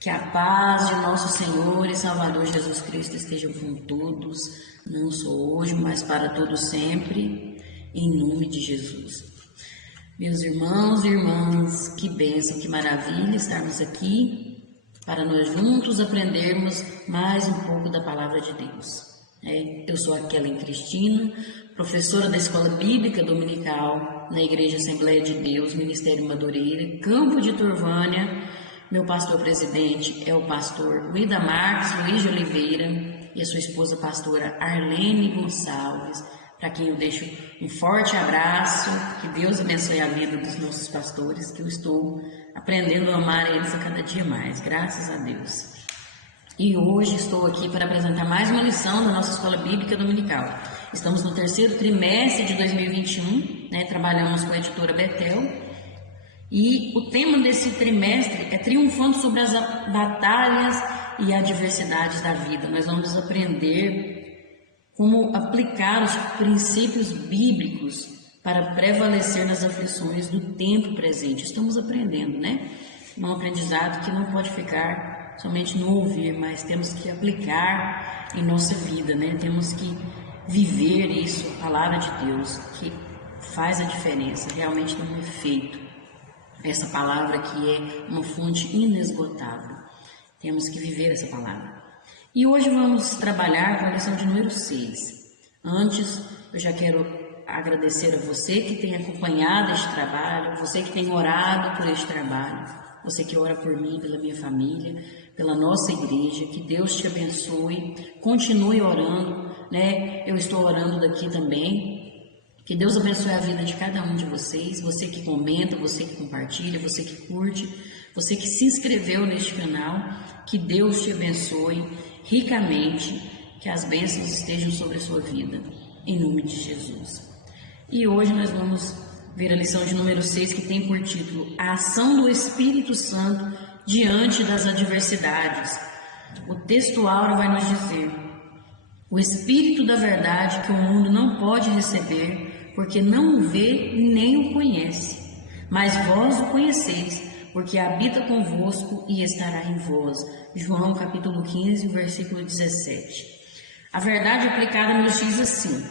Que a paz de nosso Senhor e Salvador Jesus Cristo esteja com todos, não só hoje, mas para todos sempre, em nome de Jesus. Meus irmãos e irmãs, que bênção, que maravilha estarmos aqui para nós juntos aprendermos mais um pouco da Palavra de Deus. Eu sou a Kellen Cristina, professora da Escola Bíblica Dominical na Igreja Assembleia de Deus, Ministério Madureira, Campo de Turvânia. Meu pastor presidente é o pastor Luída Marques Luiz de Oliveira e a sua esposa pastora Arlene Gonçalves, para quem eu deixo um forte abraço, que Deus abençoe a vida dos nossos pastores, que eu estou aprendendo a amar eles a cada dia mais, graças a Deus. E hoje estou aqui para apresentar mais uma lição da nossa Escola Bíblica Dominical. Estamos no terceiro trimestre de 2021, trabalhamos com a editora Betel. E o tema desse trimestre é triunfando sobre as batalhas e adversidades da vida. Nós vamos aprender como aplicar os princípios bíblicos para prevalecer nas aflições do tempo presente. Estamos aprendendo, Um aprendizado que não pode ficar somente no ouvir, mas temos que aplicar em nossa vida, Temos que viver isso, a palavra de Deus, que faz a diferença, realmente tem um efeito. Essa palavra que é uma fonte inesgotável. Temos que viver essa palavra. E hoje vamos trabalhar com a lição de número 6. Antes, eu já quero agradecer a você que tem acompanhado este trabalho, você que tem orado por este trabalho, você que ora por mim, pela minha família, pela nossa igreja. Que Deus te abençoe, continue orando, Eu estou orando daqui também. Que Deus abençoe a vida de cada um de vocês, você que comenta, você que compartilha, você que curte, você que se inscreveu neste canal. Que Deus te abençoe ricamente, que as bênçãos estejam sobre a sua vida, em nome de Jesus. E hoje nós vamos ver a lição de número 6, que tem por título A Ação do Espírito Santo Diante das Adversidades. O texto áureo vai nos dizer: o Espírito da verdade que o mundo não pode receber, porque não o vê nem o conhece. Mas vós o conheceis, porque habita convosco e estará em vós. João capítulo 15, versículo 17. A verdade aplicada nos diz assim: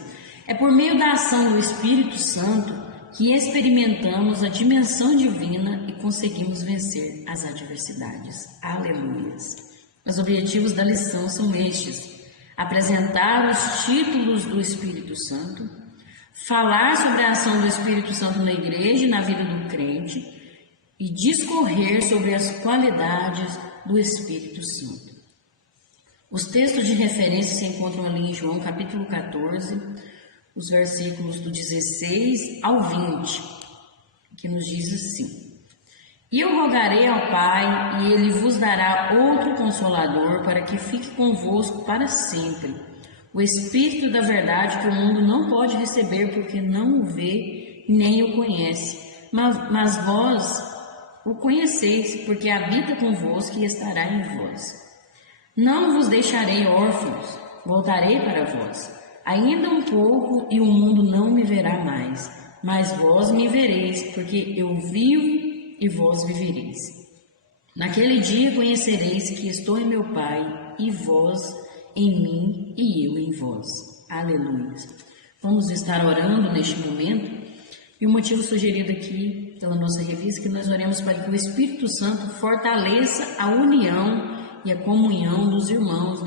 é por meio da ação do Espírito Santo que experimentamos a dimensão divina e conseguimos vencer as adversidades. Aleluias! Os objetivos da lição são estes: apresentar os títulos do Espírito Santo, falar sobre a ação do Espírito Santo na igreja e na vida do crente e discorrer sobre as qualidades do Espírito Santo. Os textos de referência se encontram ali em João capítulo 14, os versículos do 16 ao 20, que nos diz assim: e eu rogarei ao Pai, e Ele vos dará outro Consolador, para que fique convosco para sempre, o Espírito da verdade que o mundo não pode receber, porque não o vê nem o conhece, mas vós o conheceis, porque habita convosco e estará em vós. Não vos deixarei órfãos, voltarei para vós. Ainda um pouco e o mundo não me verá mais, mas vós me vereis, porque eu vivo e vós vivereis. Naquele dia conhecereis que estou em meu Pai, e vós em mim e eu em vós. Aleluia. Vamos estar orando neste momento, e o motivo sugerido aqui pela nossa revista é que nós oremos para que o Espírito Santo fortaleça a união e a comunhão dos irmãos,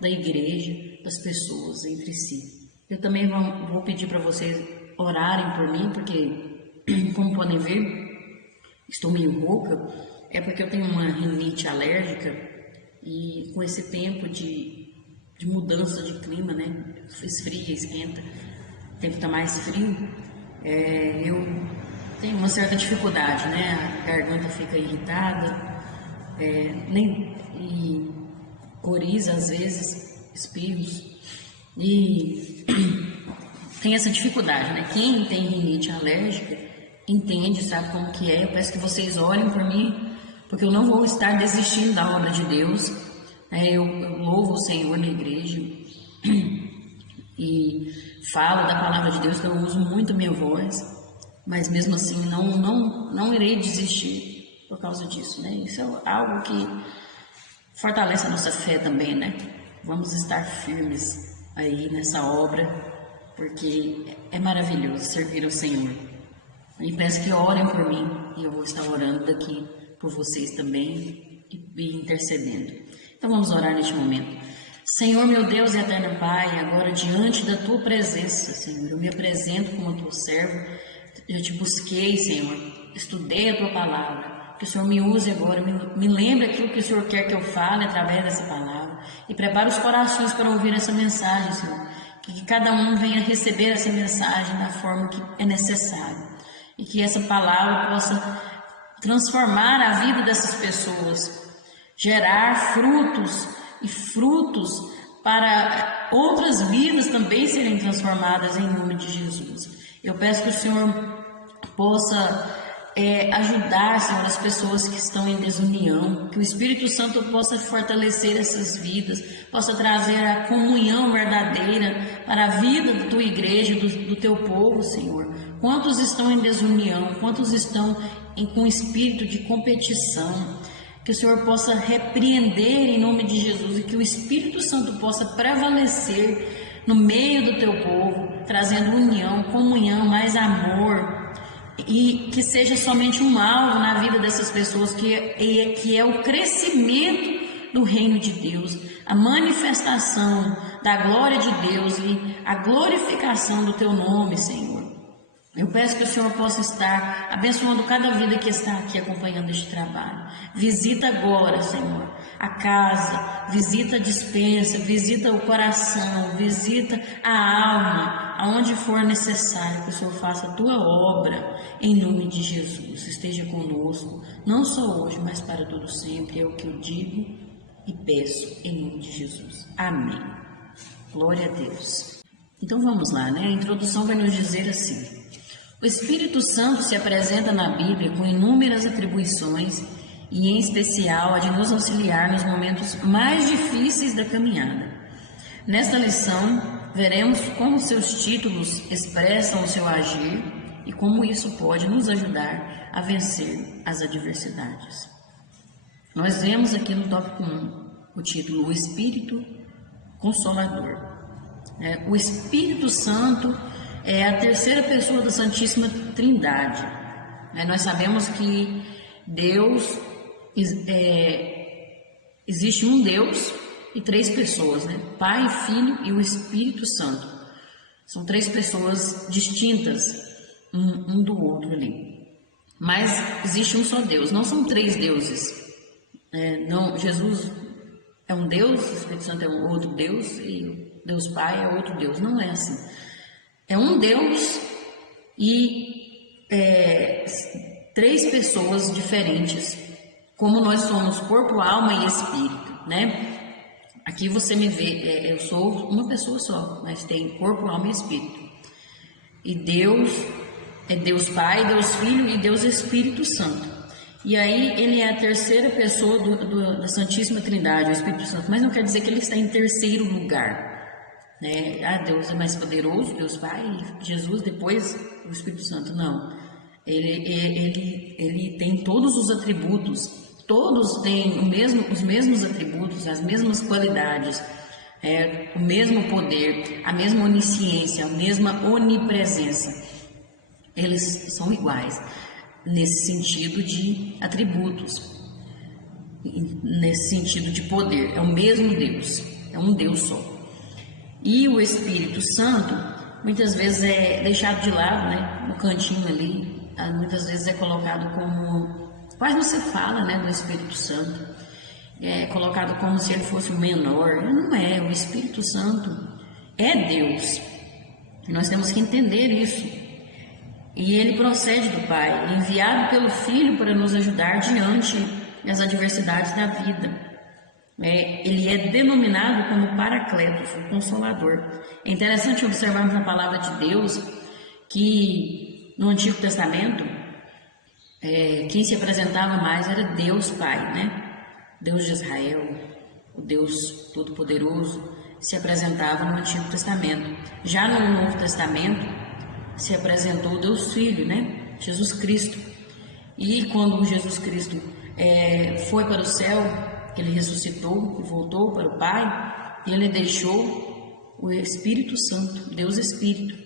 da igreja, das pessoas entre si. Eu também vou pedir para vocês orarem por mim, porque, como podem ver, estou meio rouca, é porque eu tenho uma rinite alérgica, e com esse tempo de mudança de clima, esfria, esquenta, o tempo está mais frio, eu tenho uma certa dificuldade, a garganta fica irritada, e coriza às vezes, espirros, e tem essa dificuldade, Quem tem rinite alérgica entende, sabe como que é. Eu peço que vocês orem por mim, porque eu não vou estar desistindo da obra de Deus. Eu louvo o Senhor na igreja e falo da palavra de Deus, que eu uso muito a minha voz, mas mesmo assim não irei desistir por causa disso, Isso é algo que fortalece a nossa fé também, né? Vamos estar firmes aí nessa obra, porque é maravilhoso servir ao Senhor. E peço que orem por mim, e eu vou estar orando daqui por vocês também e intercedendo. Então vamos orar neste momento. Senhor, meu Deus e eterno Pai, agora diante da Tua presença, Senhor, eu me apresento como Teu servo, eu Te busquei, Senhor, estudei a Tua palavra, que o Senhor me use agora, me lembre aquilo que o Senhor quer que eu fale através dessa palavra, e prepare os corações para ouvir essa mensagem, Senhor, que cada um venha receber essa mensagem da forma que é necessário, e que essa palavra possa transformar a vida dessas pessoas, gerar frutos para outras vidas também serem transformadas em nome de Jesus. Eu peço que o Senhor possa ajudar, Senhor, as pessoas que estão em desunião, que o Espírito Santo possa fortalecer essas vidas, possa trazer a comunhão verdadeira para a vida da Tua igreja, do Teu povo, Senhor. Quantos estão em desunião, quantos estão com espírito de competição, que o Senhor possa repreender em nome de Jesus e que o Espírito Santo possa prevalecer no meio do Teu povo, trazendo união, comunhão, mais amor, e que seja somente um alvo na vida dessas pessoas, que é o crescimento do reino de Deus, a manifestação da glória de Deus e a glorificação do Teu nome, Senhor. Eu peço que o Senhor possa estar abençoando cada vida que está aqui acompanhando este trabalho. Visita agora, Senhor, a casa, visita a despensa, visita o coração, visita a alma, aonde for necessário que o Senhor faça a Tua obra, em nome de Jesus. Esteja conosco, não só hoje, mas para todo sempre, é o que eu digo e peço, em nome de Jesus. Amém. Glória a Deus. Então vamos lá, né? A introdução vai nos dizer assim: o Espírito Santo se apresenta na Bíblia com inúmeras atribuições e, em especial, a de nos auxiliar nos momentos mais difíceis da caminhada. Nesta lição, veremos como seus títulos expressam o seu agir e como isso pode nos ajudar a vencer as adversidades. Nós vemos aqui no tópico 1 o título O Espírito Consolador. O Espírito Santo é a terceira pessoa da Santíssima Trindade. Nós sabemos que Deus, existe um Deus e três pessoas, né? Pai, Filho e o Espírito Santo. São três pessoas distintas um do outro ali. Mas existe um só Deus, não são três deuses. Não, Jesus é um Deus, o Espírito Santo é um outro Deus e Deus Pai é outro Deus. Não é assim. É um Deus e três pessoas diferentes, como nós somos corpo, alma e espírito, né? Aqui você me vê, eu sou uma pessoa só, mas tem corpo, alma e espírito. E Deus é Deus Pai, Deus Filho e Deus Espírito Santo. E aí ele é a terceira pessoa da Santíssima Trindade, o Espírito Santo, mas não quer dizer que ele está em terceiro lugar. Deus é mais poderoso, Deus Pai, Jesus, depois o Espírito Santo. Não, ele tem todos os atributos, todos têm os mesmos atributos, as mesmas qualidades, o mesmo poder, a mesma onisciência, a mesma onipresença. Eles são iguais nesse sentido de atributos, nesse sentido de poder. É o mesmo Deus, é um Deus só. E o Espírito Santo, muitas vezes é deixado de lado, né, no cantinho ali, muitas vezes é colocado como, quase não se fala, né, do Espírito Santo, é colocado como se ele fosse o menor. Não é, o Espírito Santo é Deus, nós temos que entender isso, e ele procede do Pai, enviado pelo Filho para nos ajudar diante das adversidades da vida. Ele é denominado como Paracletos, o Consolador. É interessante observarmos na palavra de Deus que no Antigo Testamento quem se apresentava mais era Deus Pai, né? Deus de Israel, o Deus Todo-Poderoso, se apresentava no Antigo Testamento. Já no Novo Testamento se apresentou o Deus Filho, né? Jesus Cristo. E quando Jesus Cristo foi para o céu, que ele ressuscitou e voltou para o Pai, e ele deixou o Espírito Santo, Deus Espírito.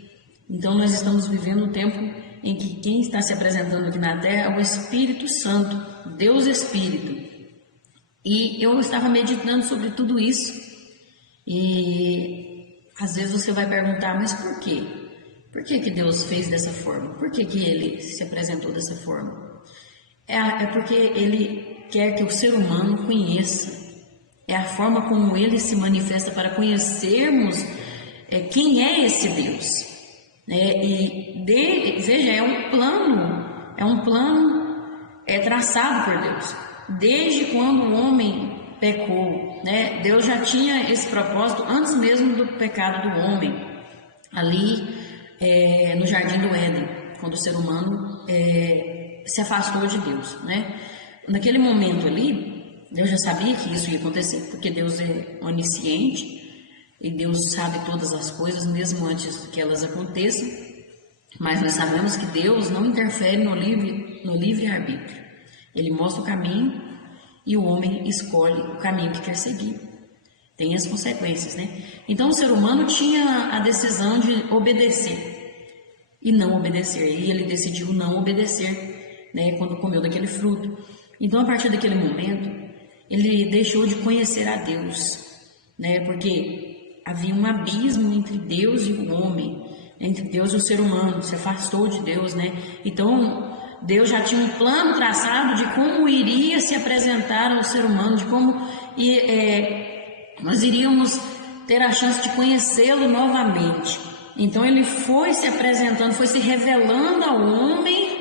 Então nós estamos vivendo um tempo em que quem está se apresentando aqui na Terra é o Espírito Santo, Deus Espírito. E eu estava meditando sobre tudo isso, e às vezes você vai perguntar, mas por quê? Por que Deus fez dessa forma? Por que ele se apresentou dessa forma? É porque ele quer que o ser humano conheça. É a forma como ele se manifesta para conhecermos quem é esse Deus. Veja, é um plano traçado por Deus. Desde quando o homem pecou, Deus já tinha esse propósito antes mesmo do pecado do homem, ali no Jardim do Éden, quando o ser humano se afastou de Deus, Naquele momento ali, Deus já sabia que isso ia acontecer, porque Deus é onisciente e Deus sabe todas as coisas, mesmo antes que elas aconteçam, mas nós sabemos que Deus não interfere no livre-arbítrio. Ele mostra o caminho e o homem escolhe o caminho que quer seguir. Tem as consequências, Então o ser humano tinha a decisão de obedecer e não obedecer, e ele decidiu não obedecer, quando comeu daquele fruto. Então a partir daquele momento, ele deixou de conhecer a Deus, porque havia um abismo entre Deus e o homem, entre Deus e o ser humano, se afastou de Deus, Então Deus já tinha um plano traçado de como iria se apresentar ao ser humano, de como nós iríamos ter a chance de conhecê-lo novamente. Então ele foi se apresentando, foi se revelando ao homem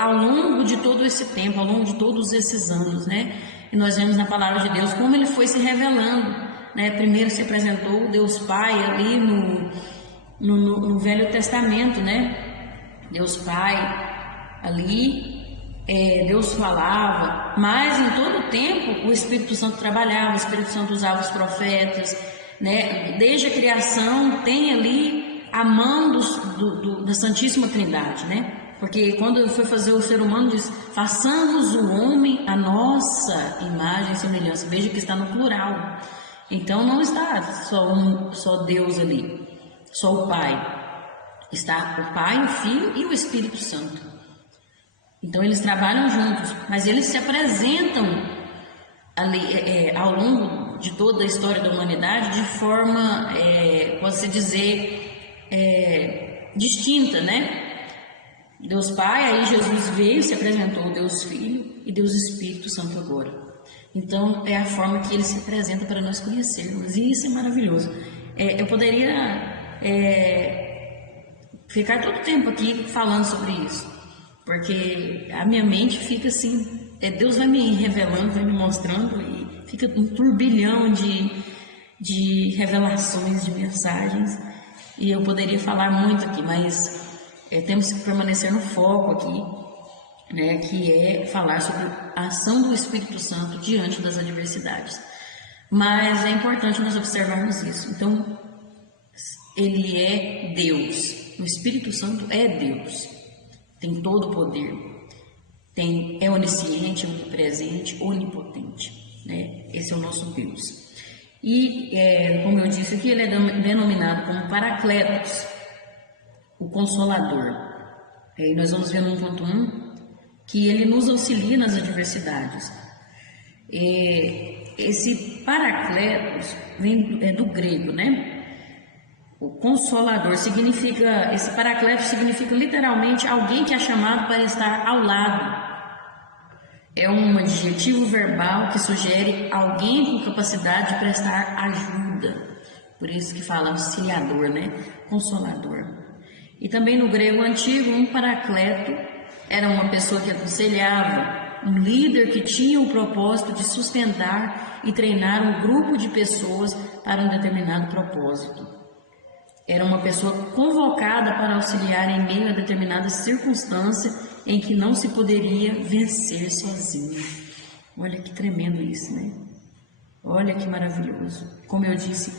ao longo de todo esse tempo, ao longo de todos esses anos, E nós vemos na palavra de Deus como ele foi se revelando, Primeiro se apresentou o Deus Pai ali no Velho Testamento, Deus Pai ali, Deus falava, mas em todo o tempo o Espírito Santo trabalhava, o Espírito Santo usava os profetas, Desde a criação tem ali a mão da Santíssima Trindade, Porque quando foi fazer o ser humano, diz, façamos o homem a nossa imagem e semelhança. Veja que está no plural. Então não está só Deus ali, só o Pai. Está o Pai, o Filho e o Espírito Santo. Então eles trabalham juntos, mas eles se apresentam ali ao longo de toda a história da humanidade de forma, pode-se dizer, distinta, Deus Pai, aí Jesus veio, se apresentou Deus Filho e Deus Espírito Santo agora. Então é a forma que ele se apresenta para nós conhecermos, e isso é maravilhoso. Eu poderia ficar todo o tempo aqui falando sobre isso, porque a minha mente fica assim, Deus vai me revelando, vai me mostrando, e fica um turbilhão de revelações, de mensagens, e eu poderia falar muito aqui, mas temos que permanecer no foco aqui, que é falar sobre a ação do Espírito Santo diante das adversidades. Mas é importante nós observarmos isso. Então, ele é Deus. O Espírito Santo é Deus. Tem todo o poder. É onisciente, onipresente, onipotente. Esse é o nosso Deus. E, como eu disse aqui, ele é denominado como Paracletos, o Consolador. E nós vamos ver no 1.1 que ele nos auxilia nas adversidades. Esse Paracletos vem do grego, O Consolador significa, esse Paracletos significa literalmente alguém que é chamado para estar ao lado. É um adjetivo verbal que sugere alguém com capacidade de prestar ajuda. Por isso que fala auxiliador, Consolador. E também no grego antigo, um paracleto era uma pessoa que aconselhava, um líder que tinha o propósito de sustentar e treinar um grupo de pessoas para um determinado propósito. Era uma pessoa convocada para auxiliar em meio a determinada circunstância em que não se poderia vencer sozinho. Olha que tremendo isso, Olha que maravilhoso. Como eu disse,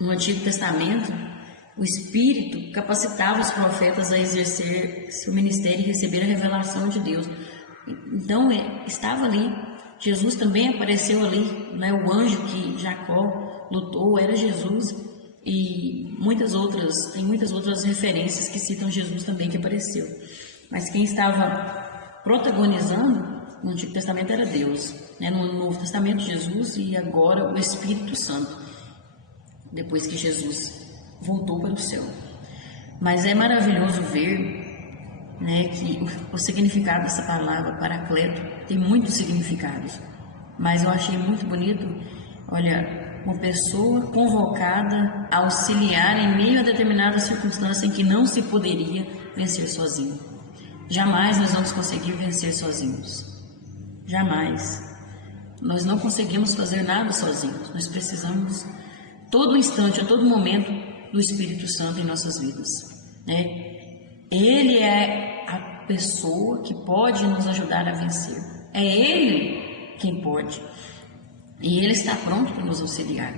no Antigo Testamento, o Espírito capacitava os profetas a exercer seu ministério e receber a revelação de Deus. Então, estava ali. Jesus também apareceu ali, né? O anjo que Jacó lutou era Jesus. E tem muitas outras referências que citam Jesus também que apareceu. Mas quem estava protagonizando no Antigo Testamento era Deus, né? No Novo Testamento, Jesus, e agora o Espírito Santo, depois que Jesus voltou para o céu. Mas é maravilhoso ver, né, que o significado dessa palavra paracleto tem muitos significados, mas eu achei muito bonito, olha, uma pessoa convocada a auxiliar em meio a determinada circunstância em que não se poderia vencer sozinho. Jamais nós vamos conseguir vencer sozinhos. Jamais. Nós não conseguimos fazer nada sozinhos. Nós precisamos, todo instante, a todo momento, do Espírito Santo em nossas vidas, né? Ele é a pessoa que pode nos ajudar a vencer. É Ele quem pode. E Ele está pronto para nos auxiliar,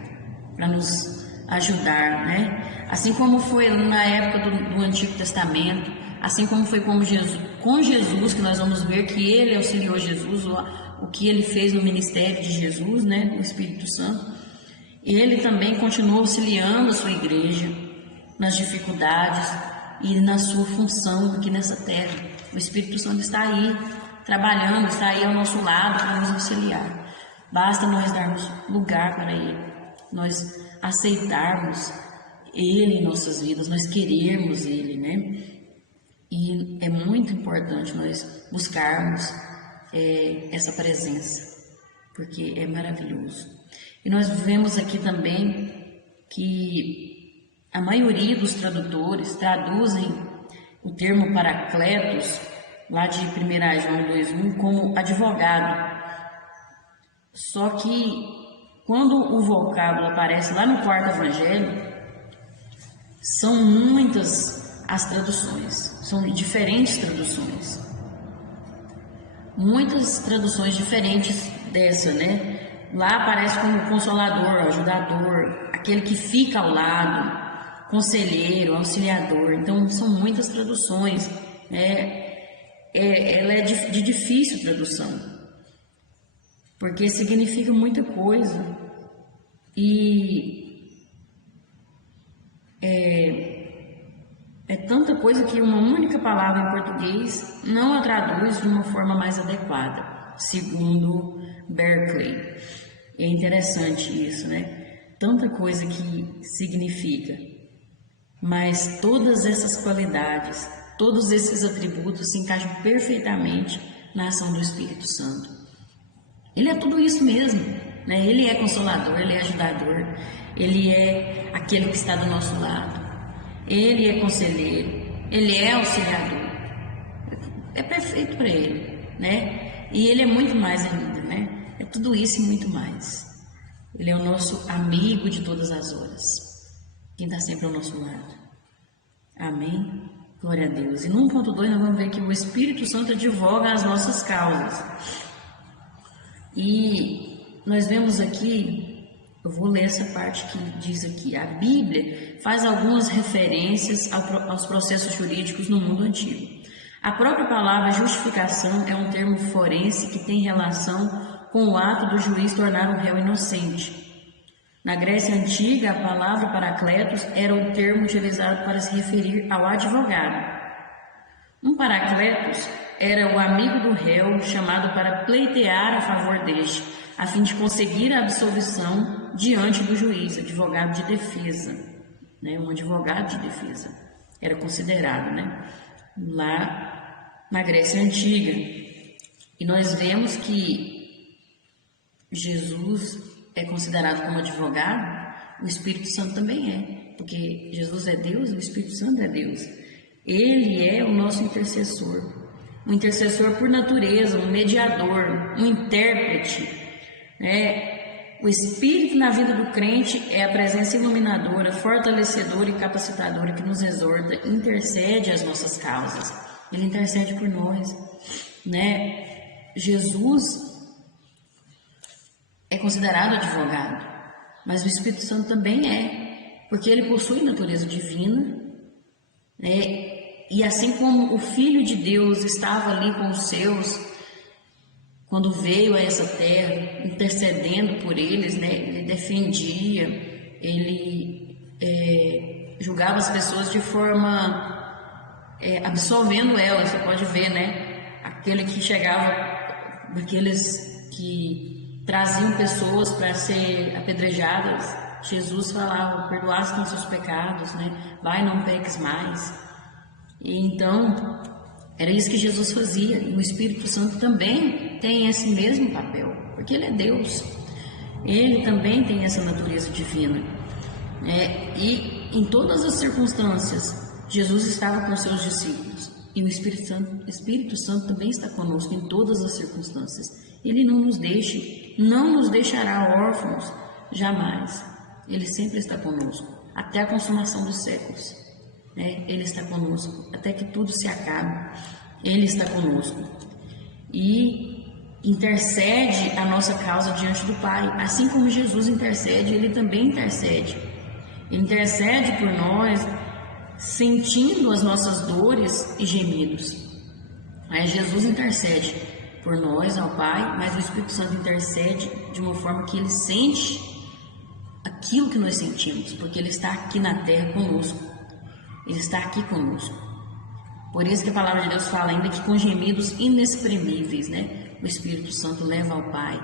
para nos ajudar, né? Assim como foi na época do Antigo Testamento, assim como foi com Jesus, que nós vamos ver que Ele auxiliou Jesus, o que Ele fez no ministério de Jesus, né? O Espírito Santo. Ele também continuou auxiliando a sua igreja nas dificuldades e na sua função aqui nessa terra. O Espírito Santo está aí, trabalhando, está aí ao nosso lado para nos auxiliar. Basta nós darmos lugar para Ele, nós aceitarmos Ele em nossas vidas, nós querermos Ele, né? E é muito importante nós buscarmos essa presença, porque é maravilhoso. E nós vemos aqui também que a maioria dos tradutores traduzem o termo paracletos, lá de 1 João 2,1, como advogado. Só que quando o vocábulo aparece lá no quarto evangelho, são muitas as traduções, são diferentes traduções. Muitas traduções diferentes dessa, né? Lá aparece como consolador, ajudador, aquele que fica ao lado, conselheiro, auxiliador. Então, são muitas traduções, né? Ela é de difícil tradução, porque significa muita coisa. E é tanta coisa que uma única palavra em português não a traduz de uma forma mais adequada, segundo Berkeley. É interessante isso, né? Tanta coisa que significa, mas todas essas qualidades, todos esses atributos se encaixam perfeitamente na ação do Espírito Santo. Ele é tudo isso mesmo, né? Ele é consolador, Ele é ajudador, Ele é aquele que está do nosso lado, Ele é conselheiro, Ele é auxiliador. É perfeito para Ele, né? E Ele é muito mais ainda, né? É tudo isso e muito mais. Ele é o nosso amigo de todas as horas, quem está sempre ao nosso lado. Amém? Glória a Deus. E no 1.2 nós vamos ver que o Espírito Santo advoga as nossas causas. E nós vemos aqui, eu vou ler essa parte que diz aqui, a Bíblia faz algumas referências aos processos jurídicos no mundo antigo. A própria palavra justificação é um termo forense que tem relação com o ato do juiz tornar o réu inocente. Na Grécia Antiga, a palavra paracletos era o termo utilizado para se referir ao advogado. Um paracletos era o amigo do réu chamado para pleitear a favor deste, a fim de conseguir a absolvição diante do juiz, advogado de defesa, né? Um advogado de defesa era considerado, né? Lá na Grécia Antiga. E nós vemos que Jesus é considerado como advogado, o Espírito Santo também é, porque Jesus é Deus e o Espírito Santo é Deus. Ele é o nosso intercessor, um intercessor por natureza, um mediador, um intérprete, né? O Espírito na vida do crente é a presença iluminadora, fortalecedora e capacitadora que nos exorta, intercede as nossas causas. Ele intercede por nós, né? Jesus é considerado advogado, mas o Espírito Santo também é, porque ele possui natureza divina, né? E assim como o Filho de Deus estava ali com os seus, quando veio a essa terra, intercedendo por eles, né? Ele defendia, ele julgava as pessoas de forma absolvendo elas. Você pode ver, né? Aquele que chegava, aqueles que traziam pessoas para ser apedrejadas, Jesus falava: perdoaste os seus pecados, né? Vai, não peques mais. E então era isso que Jesus fazia. E o Espírito Santo também tem esse mesmo papel, porque ele é Deus. Ele também tem essa natureza divina. E em todas as circunstâncias, Jesus estava com seus discípulos. E o Espírito Santo também está conosco em todas as circunstâncias. Ele não nos deixará órfãos, jamais. Ele sempre está conosco, até a consumação dos séculos. Ele está conosco, até que tudo se acabe. Ele está conosco. E intercede a nossa causa diante do Pai. Assim como Jesus intercede, Ele também intercede. Ele intercede por nós, sentindo as nossas dores e gemidos. Aí Jesus intercede por nós ao Pai, mas o Espírito Santo intercede de uma forma que Ele sente aquilo que nós sentimos, porque Ele está aqui na terra conosco. Ele está aqui conosco. Por isso que a palavra de Deus fala ainda que com gemidos inexprimíveis, né? O Espírito Santo leva ao Pai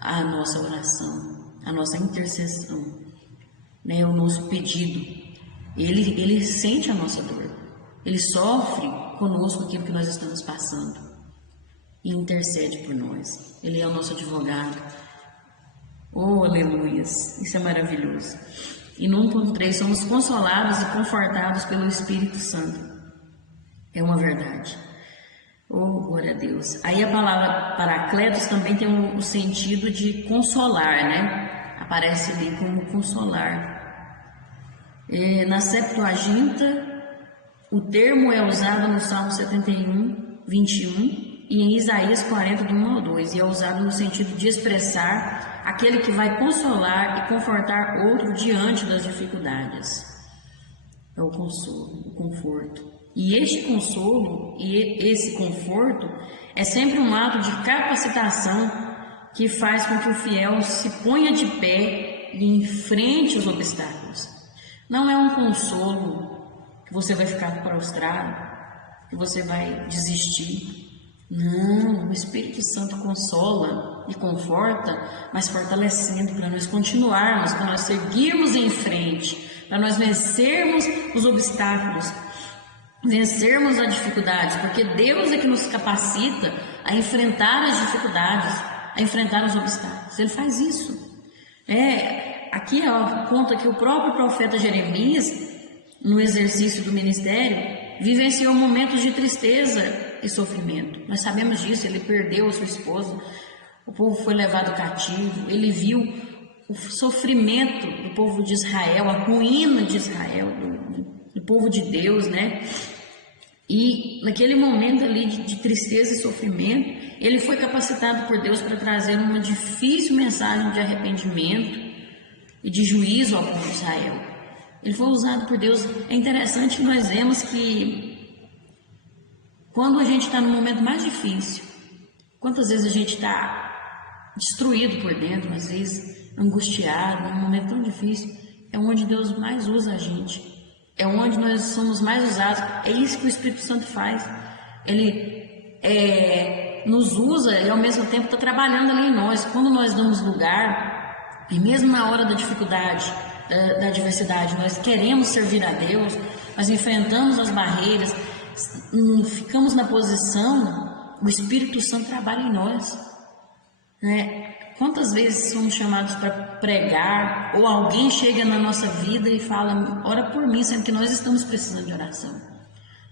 a nossa oração, a nossa intercessão, né? O nosso pedido. Ele sente a nossa dor. Ele sofre conosco aquilo que nós estamos passando e intercede por nós. Ele é o nosso advogado. Oh, aleluias! Isso é maravilhoso. E no 1.3, somos consolados e confortados pelo Espírito Santo. É uma verdade. Oh, glória a Deus. Aí a palavra Paracletos também tem o sentido de consolar, né? Aparece ali como consolar. Na Septuaginta, o termo é usado no Salmo 71, 21 e em Isaías 40, do 1 ao 2. E é usado no sentido de expressar aquele que vai consolar e confortar outro diante das dificuldades. É o consolo, o conforto. E este consolo e esse conforto é sempre um ato de capacitação que faz com que o fiel se ponha de pé e enfrente os obstáculos. Não é um consolo que você vai ficar prostrado, que você vai desistir. Não, o Espírito Santo consola e conforta, mas fortalecendo para nós continuarmos, para nós seguirmos em frente, para nós vencermos os obstáculos, vencermos as dificuldades, porque Deus é que nos capacita a enfrentar as dificuldades, a enfrentar os obstáculos. Ele faz isso. Aqui conta que o próprio profeta Jeremias, no exercício do ministério, vivenciou momentos de tristeza e sofrimento. Nós sabemos disso. Ele perdeu a sua esposa, o povo foi levado cativo, ele viu o sofrimento do povo de Israel, a ruína de Israel, do povo de Deus, né? E naquele momento ali de tristeza e sofrimento, ele foi capacitado por Deus para trazer uma difícil mensagem de arrependimento e de juízo ao povo de Israel. Ele foi usado por Deus. É interessante que nós vemos que quando a gente está no momento mais difícil, quantas vezes a gente está destruído por dentro, às vezes angustiado, num momento tão difícil, é onde Deus mais usa a gente, é onde nós somos mais usados. É isso que o Espírito Santo faz. Ele nos usa e ao mesmo tempo está trabalhando ali em nós. Quando nós damos lugar, e mesmo na hora da dificuldade, da adversidade, nós queremos servir a Deus, nós enfrentamos as barreiras, ficamos na posição, o Espírito Santo trabalha em nós, né? Quantas vezes somos chamados para pregar, ou alguém chega na nossa vida e fala: ora por mim, sendo que nós estamos precisando de oração,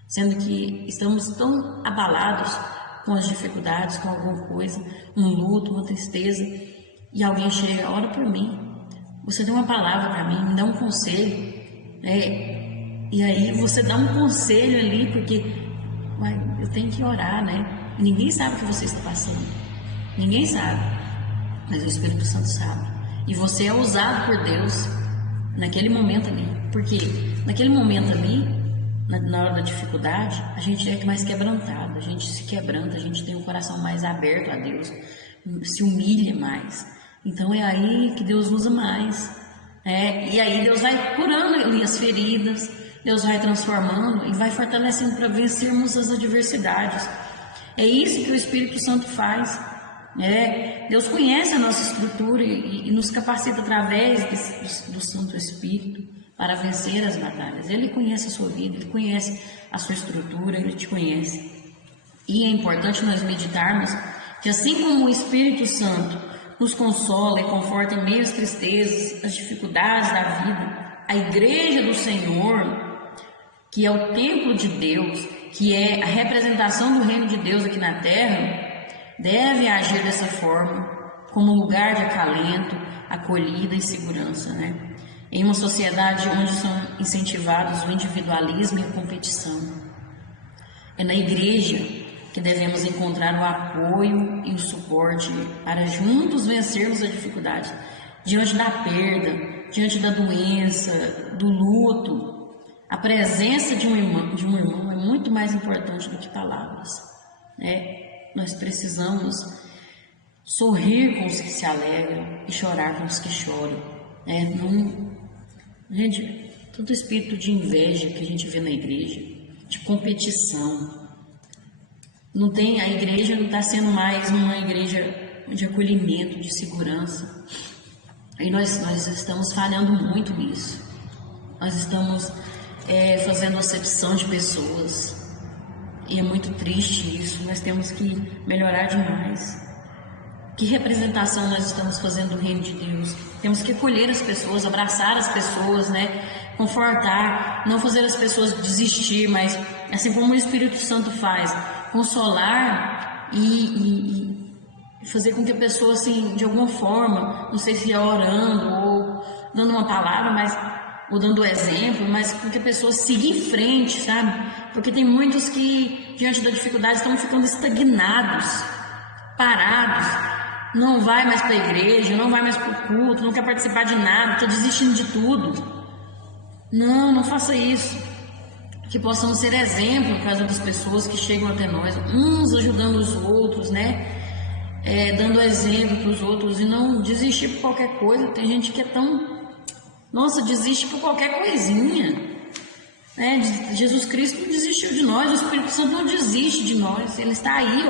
sendo que estamos tão abalados com as dificuldades, com alguma coisa, um luto, uma tristeza, e alguém chega: ora por mim, você dá uma palavra para mim, me dá um conselho, e aí você dá um conselho ali, porque eu tenho que orar, né? E ninguém sabe o que você está passando, ninguém sabe, mas o Espírito Santo sabe. E você é usado por Deus naquele momento ali, porque naquele momento ali na hora da dificuldade, a gente é mais quebrantado, a gente se quebranta, a gente tem um coração mais aberto a Deus, se humilha mais. Então é aí que Deus usa mais. E aí Deus vai curando ali as feridas, Deus vai transformando e vai fortalecendo para vencermos as adversidades. É isso que o Espírito Santo faz. Deus conhece a nossa estrutura e nos capacita através do Santo Espírito para vencer as batalhas. Ele conhece a sua vida, Ele conhece a sua estrutura, Ele te conhece. E é importante nós meditarmos que assim como o Espírito Santo nos consola e conforta em meio às tristezas, às dificuldades da vida, a igreja do Senhor, que é o templo de Deus, que é a representação do reino de Deus aqui na terra, deve agir dessa forma, como lugar de acalento, acolhida e segurança, em uma sociedade onde são incentivados o individualismo e a competição. É na igreja que devemos encontrar o apoio e o suporte para juntos vencermos a dificuldade. Diante da perda, diante da doença, do luto, a presença de um irmão é muito mais importante do que palavras. Nós precisamos sorrir com os que se alegram e chorar com os que choram. Gente, todo espírito de inveja que a gente vê na igreja, de competição, a igreja não está sendo mais uma igreja de acolhimento, de segurança. E nós estamos falhando muito nisso. Nós estamos fazendo acepção de pessoas. E é muito triste isso. Nós temos que melhorar demais. Que representação nós estamos fazendo do reino de Deus? Temos que acolher as pessoas, abraçar as pessoas, confortar, não fazer as pessoas desistir, mas assim como o Espírito Santo faz, consolar e fazer com que a pessoa, assim, de alguma forma, não sei se é orando ou dando uma palavra, ou dando exemplo, mas com que a pessoa siga em frente, sabe? Porque tem muitos que, diante da dificuldade, estão ficando estagnados, parados, não vai mais para a igreja, não vai mais para o culto, não quer participar de nada, está desistindo de tudo. Não faça isso. Que possamos ser exemplo para as outras pessoas que chegam até nós, uns ajudando os outros, dando exemplo para os outros e não desistir por qualquer coisa. Tem gente que é tão... desiste por qualquer coisinha. Jesus Cristo não desistiu de nós, o Espírito Santo não desiste de nós. Ele está aí,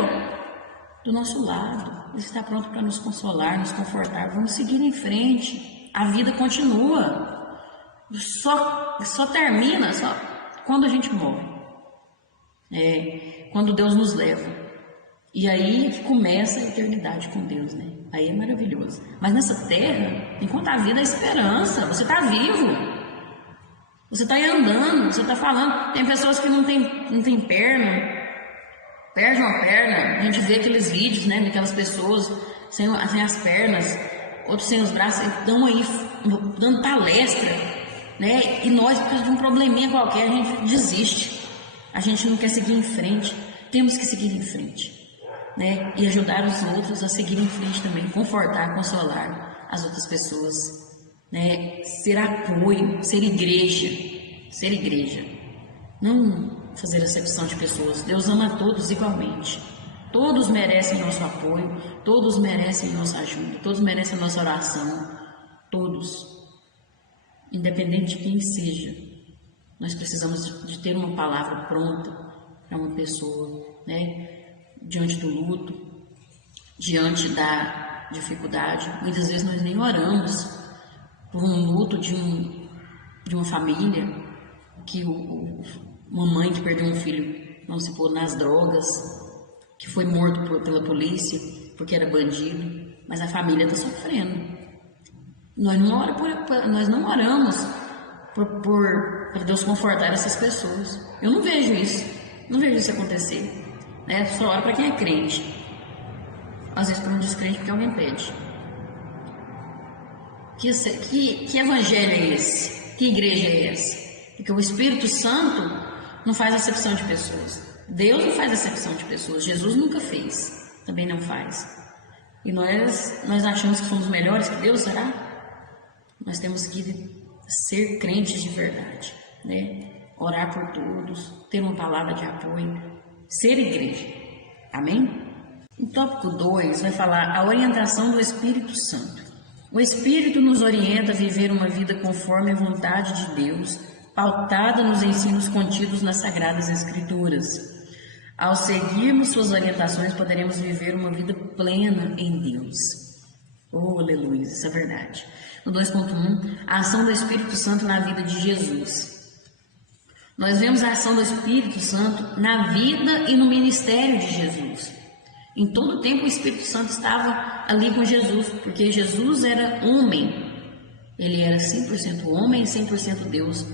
do nosso lado. Ele está pronto para nos consolar, nos confortar. Vamos seguir em frente. A vida continua. Só termina quando a gente morre. Quando Deus nos leva. E aí que começa a eternidade com Deus, Aí é maravilhoso. Mas nessa terra, enquanto a vida é esperança, você está vivo. Você está aí andando, você está falando. Tem pessoas que não tem perna, perde uma perna. A gente vê aqueles vídeos, daquelas pessoas sem as pernas, outros sem os braços, estão aí dando palestra, E nós, por causa de um probleminha qualquer, a gente desiste. A gente não quer seguir em frente. Temos que seguir em frente. E ajudar os outros a seguir em frente também, confortar, consolar as outras pessoas, ser apoio, ser igreja, não fazer acepção de pessoas. Deus ama todos igualmente, todos merecem nosso apoio, todos merecem nossa ajuda, todos merecem a nossa oração, todos, independente de quem seja. Nós precisamos de ter uma palavra pronta para uma pessoa, diante do luto, diante da dificuldade. Muitas vezes nós nem oramos por um luto de uma família, que uma mãe que perdeu um filho, vamos supor, nas drogas, que foi morto pela polícia porque era bandido, mas a família está sofrendo. Nós não oramos para Deus confortar essas pessoas. Eu não vejo isso acontecer. Só ora para quem é crente. Às vezes para um descrente porque alguém pede. Que evangelho é esse? Que igreja é essa? Porque o Espírito Santo não faz acepção de pessoas. Deus não faz acepção de pessoas. Jesus nunca fez. Também não faz. E nós achamos que somos melhores que Deus, será? Nós temos que ser crentes de verdade, orar por todos, ter uma palavra de apoio, ser igreja. Amém? O tópico 2 vai falar a orientação do Espírito Santo. O Espírito nos orienta a viver uma vida conforme a vontade de Deus, pautada nos ensinos contidos nas Sagradas Escrituras. Ao seguirmos suas orientações, poderemos viver uma vida plena em Deus. Oh, aleluia, isso é verdade. No 2.1, a ação do Espírito Santo na vida de Jesus. Nós vemos a ação do Espírito Santo na vida e no ministério de Jesus. Em todo o tempo o Espírito Santo estava ali com Jesus, porque Jesus era homem. Ele era 100% homem e 100% Deus.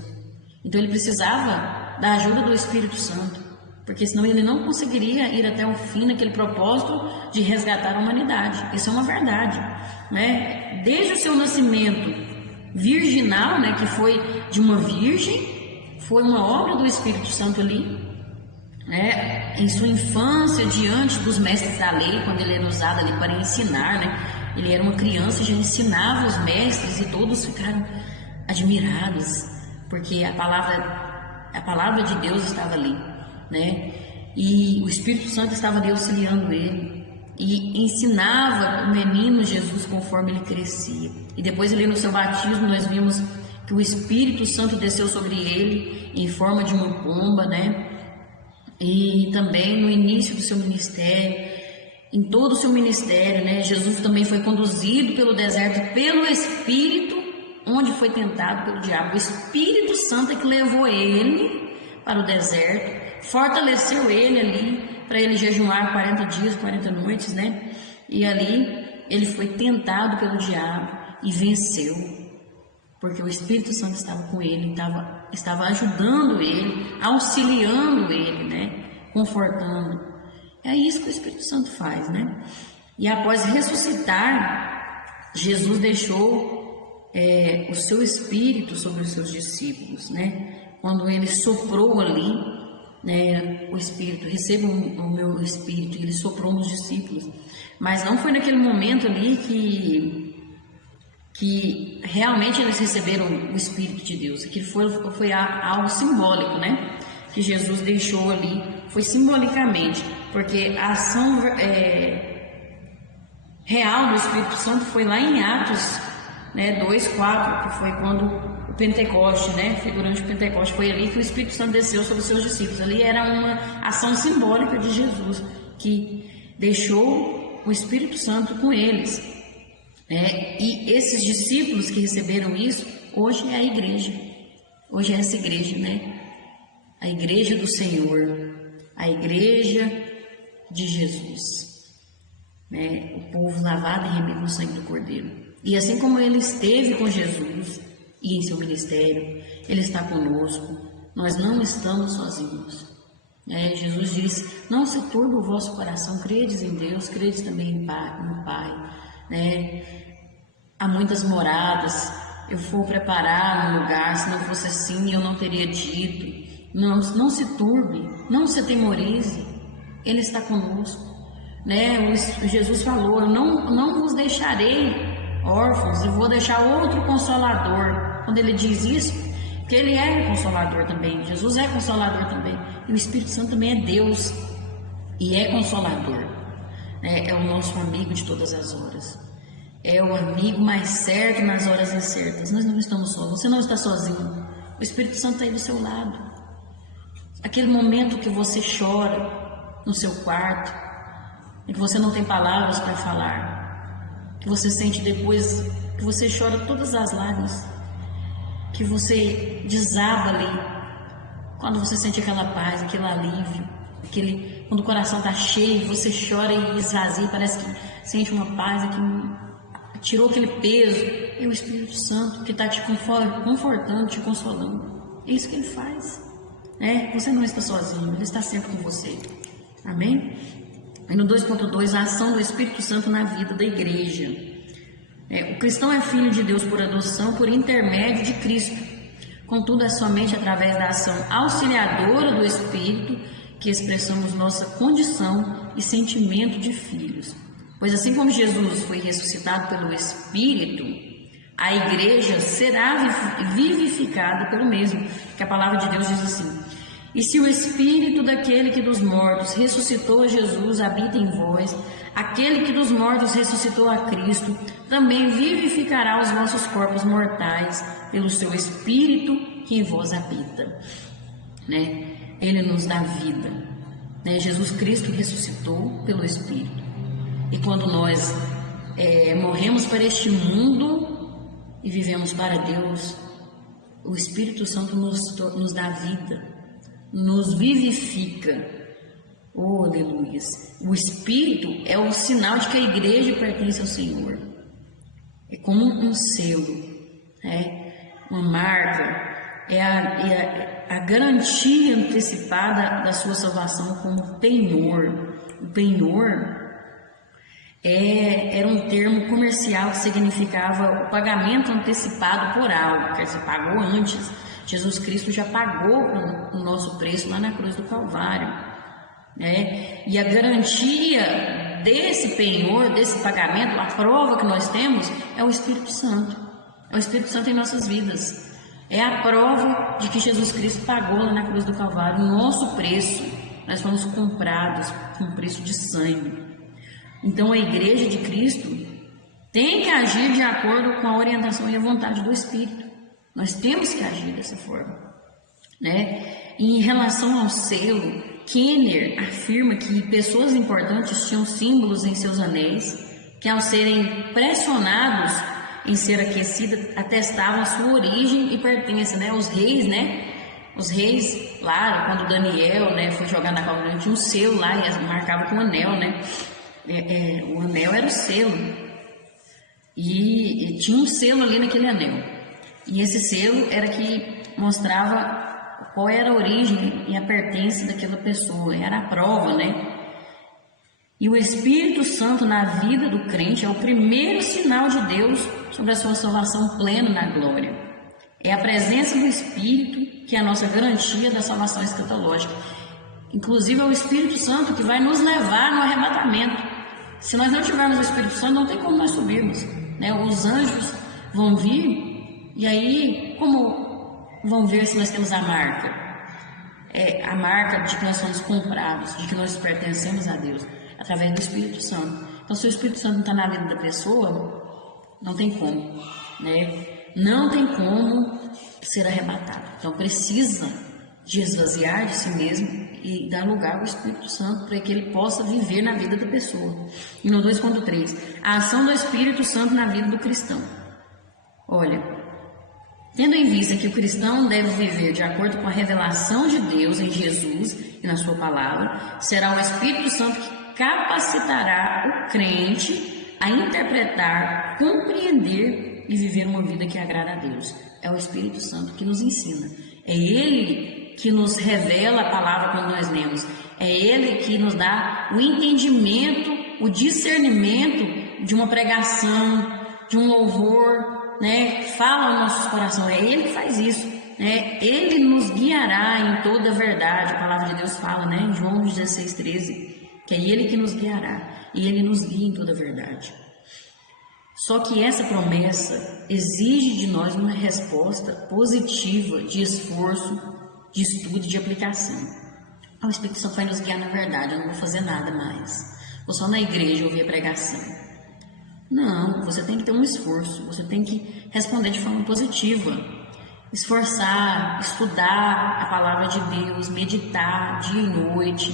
Então ele precisava da ajuda do Espírito Santo, porque senão ele não conseguiria ir até o fim naquele propósito de resgatar a humanidade. Isso é uma verdade, né? Desde o seu nascimento virginal, né, que foi de uma virgem, foi uma obra do Espírito Santo ali, né? Em sua infância, diante dos mestres da lei, quando ele era usado ali para ensinar, né? Ele era uma criança e já ensinava os mestres e todos ficaram admirados, porque a palavra de Deus estava ali, né? E o Espírito Santo estava ali auxiliando ele e ensinava o menino Jesus conforme ele crescia. E depois ali no seu batismo nós vimos que o Espírito Santo desceu sobre ele em forma de uma pomba, né? E também no início do seu ministério, em todo o seu ministério, né? Jesus também foi conduzido pelo deserto pelo Espírito, onde foi tentado pelo diabo. O Espírito Santo é que levou ele para o deserto, fortaleceu ele ali para ele jejuar 40 dias, 40 noites, né? E ali ele foi tentado pelo diabo e venceu, porque o Espírito Santo estava com ele, estava ajudando ele, auxiliando ele, né? Confortando. É isso que o Espírito Santo faz, né? E após ressuscitar, Jesus deixou o seu Espírito sobre os seus discípulos, né? Quando ele soprou ali, né, o Espírito, recebam o meu Espírito, e ele soprou nos discípulos. Mas não foi naquele momento ali que realmente eles receberam o Espírito de Deus. Aquilo foi algo simbólico, né? Que Jesus deixou ali, foi simbolicamente, porque a ação real do Espírito Santo foi lá em Atos, né, 2:4, que foi quando o Pentecoste, né, foi durante o Pentecoste, foi ali que o Espírito Santo desceu sobre os seus discípulos. Ali era uma ação simbólica de Jesus, que deixou o Espírito Santo com eles, né? E esses discípulos que receberam isso, hoje é a igreja, hoje é essa igreja, né? A igreja do Senhor, a igreja de Jesus, né? O povo lavado e remido no sangue do Cordeiro. E assim como ele esteve com Jesus e em seu ministério, ele está conosco. Nós não estamos sozinhos. Jesus disse: não se turbe o vosso coração, credes em Deus, credes também no Pai. Né? Há muitas moradas, eu vou preparar um lugar, se não fosse assim eu não teria dito. Não se turbe, não se atemorize, ele está conosco. Né? Jesus falou: eu não vos deixarei órfãos, eu vou deixar outro Consolador. Quando ele diz isso, porque ele é Consolador também, Jesus é Consolador também, e o Espírito Santo também é Deus e é Consolador, é o nosso amigo de todas as horas, é o amigo mais certo nas horas incertas. Nós não estamos só, você não está sozinho, o Espírito Santo está aí do seu lado. Aquele momento que você chora no seu quarto, em que você não tem palavras para falar, que você sente depois, que você chora todas as lágrimas, que você desaba ali, quando você sente aquela paz, aquele alívio, quando o coração está cheio, você chora e esvazia, parece que sente uma paz, que tirou aquele peso. É o Espírito Santo que está te confortando, te consolando. É isso que ele faz. Você não está sozinho, ele está sempre com você. Amém? E no 2.2, a ação do Espírito Santo na vida da igreja. O cristão é filho de Deus por adoção, por intermédio de Cristo. Contudo, é somente através da ação auxiliadora do Espírito que expressamos nossa condição e sentimento de filhos. Pois assim como Jesus foi ressuscitado pelo Espírito, a igreja será vivificada pelo mesmo, que a palavra de Deus diz assim: e se o Espírito daquele que dos mortos ressuscitou a Jesus habita em vós, aquele que dos mortos ressuscitou a Cristo, também vivificará os vossos corpos mortais pelo seu Espírito que em vós habita. Né? Ele nos dá vida. Né? Jesus Cristo ressuscitou pelo Espírito. E quando nós morremos para este mundo e vivemos para Deus, o Espírito Santo nos dá vida, nos vivifica. Oh, aleluia! O Espírito é o sinal de que a igreja pertence ao Senhor. É como um selo, uma marca, é a garantia antecipada da sua salvação como penhor. O penhor era um termo comercial que significava o pagamento antecipado por algo, que você pagou antes. Jesus Cristo já pagou o nosso preço lá na cruz do Calvário, né? E a garantia desse penhor, desse pagamento, a prova que nós temos é o Espírito Santo. É o Espírito Santo em nossas vidas. É a prova de que Jesus Cristo pagou lá na cruz do Calvário o nosso preço. Nós fomos comprados com preço de sangue. Então a igreja de Cristo tem que agir de acordo com a orientação e a vontade do Espírito. Nós temos que agir dessa forma, né? E em relação ao selo, Kenner afirma que pessoas importantes tinham símbolos em seus anéis que, ao serem pressionados em ser aquecida, atestavam a sua origem e pertença, né? Os reis lá, quando Daniel, foi jogar na cova, tinha um selo lá e marcava com um anel, né? O anel era o selo e tinha um selo ali naquele anel, e esse selo era que mostrava qual era a origem e a pertença daquela pessoa, era a prova, né? E o Espírito Santo na vida do crente é o primeiro sinal de Deus sobre a sua salvação plena na glória. É a presença do Espírito que é a nossa garantia da salvação escatológica. Inclusive é o Espírito Santo que vai nos levar no arrebatamento. Se nós não tivermos o Espírito Santo, não tem como nós subirmos, né? Os anjos vão vir, e aí como vão ver se nós temos a marca? A marca de que nós somos comprados, de que nós pertencemos a Deus, através do Espírito Santo. Então, se o Espírito Santo não está na vida da pessoa, não tem como, né? Não tem como ser arrebatado. Então, precisa de esvaziar de si mesmo e dar lugar ao Espírito Santo para que ele possa viver na vida da pessoa. E no 2.3, a ação do Espírito Santo na vida do cristão. Olha, tendo em vista que o cristão deve viver de acordo com a revelação de Deus em Jesus e na sua palavra, será o Espírito Santo que capacitará o crente a interpretar, compreender e viver uma vida que agrada a Deus. É o Espírito Santo que nos ensina. É Ele que nos revela a palavra quando nós lemos. É Ele que nos dá o entendimento, o discernimento de uma pregação, de um louvor, né? Fala ao nosso coração. É Ele que faz isso, né? Ele nos guiará em toda a verdade. A palavra de Deus fala, né? Em João 16:13, que é Ele que nos guiará e Ele nos guia em toda a verdade. Só que essa promessa exige de nós uma resposta positiva, de esforço, de estudo e de aplicação. O Espírito Santo vai nos guiar na verdade, eu não vou fazer nada mais. Vou só na igreja ouvir a pregação. Não, você tem que ter um esforço, você tem que responder de forma positiva. Esforçar, estudar a palavra de Deus, meditar dia e noite,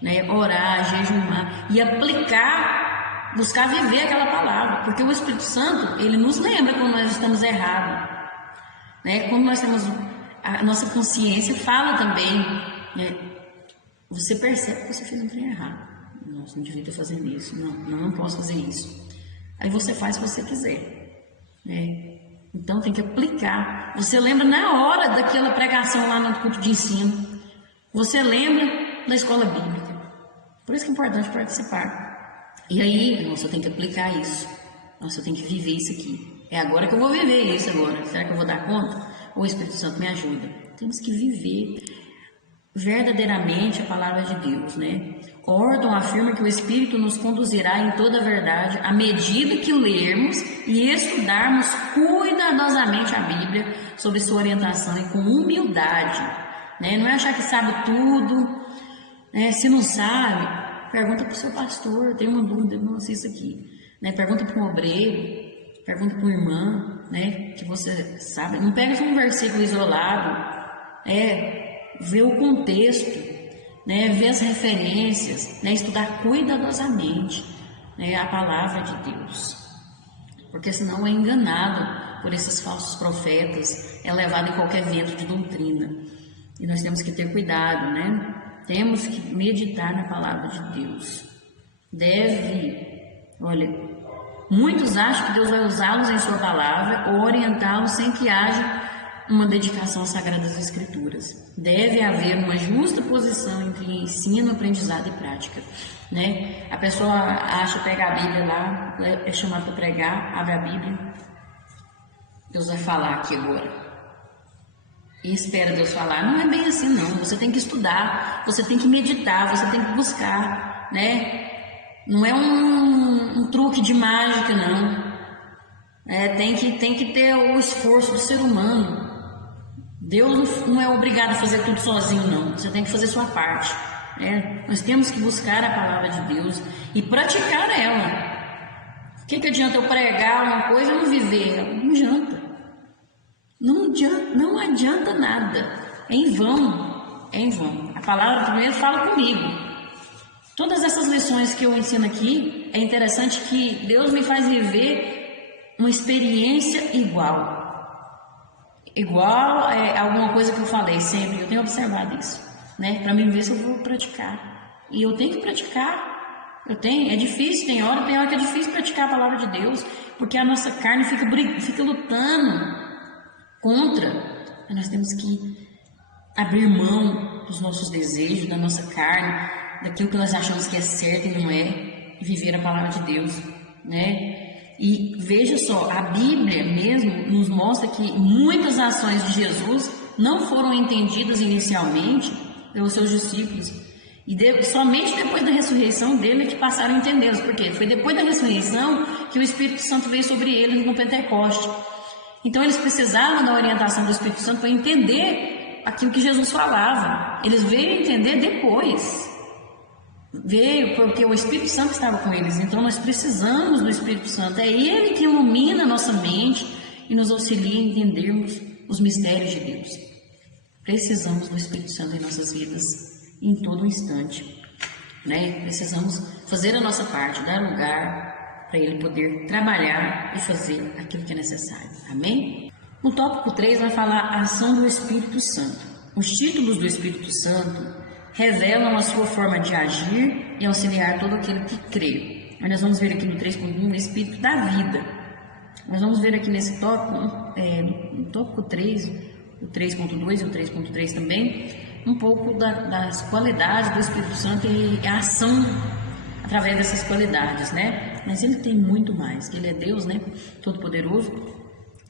né? Orar, jejumar e aplicar, buscar viver aquela palavra. Porque o Espírito Santo, ele nos lembra quando nós estamos errados, né? Quando nós temos... A nossa consciência fala também, né? Você percebe que você fez um trem errado. Nossa, não devia estar fazendo isso. Não posso fazer isso. Aí você faz se você quiser, né? Então tem que aplicar. Você lembra na hora daquela pregação lá no culto de ensino. Você lembra da escola bíblica. Por isso que é importante participar. E aí, nossa, eu tenho que aplicar isso. Nossa, eu tenho que viver isso aqui. É agora que eu vou viver isso agora. Será que eu vou dar conta? O Espírito Santo me ajuda. Temos que viver. verdadeiramente a palavra de Deus, né? Orton afirma que o Espírito nos conduzirá em toda a verdade à medida que lermos e estudarmos cuidadosamente a Bíblia sob sua orientação e com humildade, né? Não é achar que sabe tudo, né? Se não sabe, pergunta para o seu pastor, tem uma dúvida, não sei isso aqui, né? Pergunta para um obreiro, pergunta para uma irmã, né? Que você sabe, não pega só um versículo isolado, vê o contexto, né? Ver as referências, né? Estudar cuidadosamente, né? A palavra de Deus, porque senão é enganado por esses falsos profetas, é levado em qualquer vento de doutrina, e nós temos que ter cuidado, né? Temos que meditar na palavra de Deus. Muitos acham que Deus vai usá-los em sua palavra ou orientá-los sem que haja uma dedicação às Sagradas Escrituras. Deve haver uma justa posição entre ensino, aprendizado e prática, né? A pessoa acha, pega a Bíblia lá, é chamado para pregar, abre a Bíblia, Deus vai falar aqui agora, e espera Deus falar. Não é bem assim, não. Você tem que estudar, você tem que meditar, você tem que buscar, né? Não é um truque de mágica, não. Tem que ter o esforço do ser humano. Deus não é obrigado a fazer tudo sozinho, não. Você tem que fazer sua parte, né? Nós temos que buscar a palavra de Deus e praticar ela. O que adianta eu pregar uma coisa e não viver? Não adianta. Não adianta nada. É em vão. É em vão. A palavra primeiro fala comigo. Todas essas lições que eu ensino aqui, é interessante que Deus me faz viver uma experiência igual a alguma coisa que eu falei sempre. Eu tenho observado isso, né? Para mim ver se eu vou praticar. E eu tenho que praticar. É difícil, tem hora que é difícil praticar a palavra de Deus, porque a nossa carne fica lutando contra. Nós temos que abrir mão dos nossos desejos, da nossa carne, daquilo que nós achamos que é certo e não é, e viver a palavra de Deus, né? E veja só, a Bíblia mesmo nos mostra que muitas ações de Jesus não foram entendidas inicialmente pelos seus discípulos, e somente depois da ressurreição dele é que passaram a entendê-los, porque foi depois da ressurreição que o Espírito Santo veio sobre eles no Pentecoste. Então eles precisavam da orientação do Espírito Santo para entender aquilo que Jesus falava. Eles veio entender depois. Veio porque o Espírito Santo estava com eles. Então nós precisamos do Espírito Santo. É Ele que ilumina a nossa mente e nos auxilia a entendermos os mistérios de Deus. Precisamos do Espírito Santo em nossas vidas em todo instante, né? Precisamos fazer a nossa parte, dar lugar para Ele poder trabalhar e fazer aquilo que é necessário. Amém? No tópico 3 vai falar a ação do Espírito Santo. Os títulos do Espírito Santo revelam a sua forma de agir e auxiliar todo aquele que crê. Aí nós vamos ver aqui no 3.1 o Espírito da vida. Nós vamos ver aqui nesse tópico, no tópico 3, o 3.2 e o 3.3 também, um pouco das qualidades do Espírito Santo e a ação através dessas qualidades, né? Mas ele tem muito mais, ele é Deus, né? Todo-Poderoso.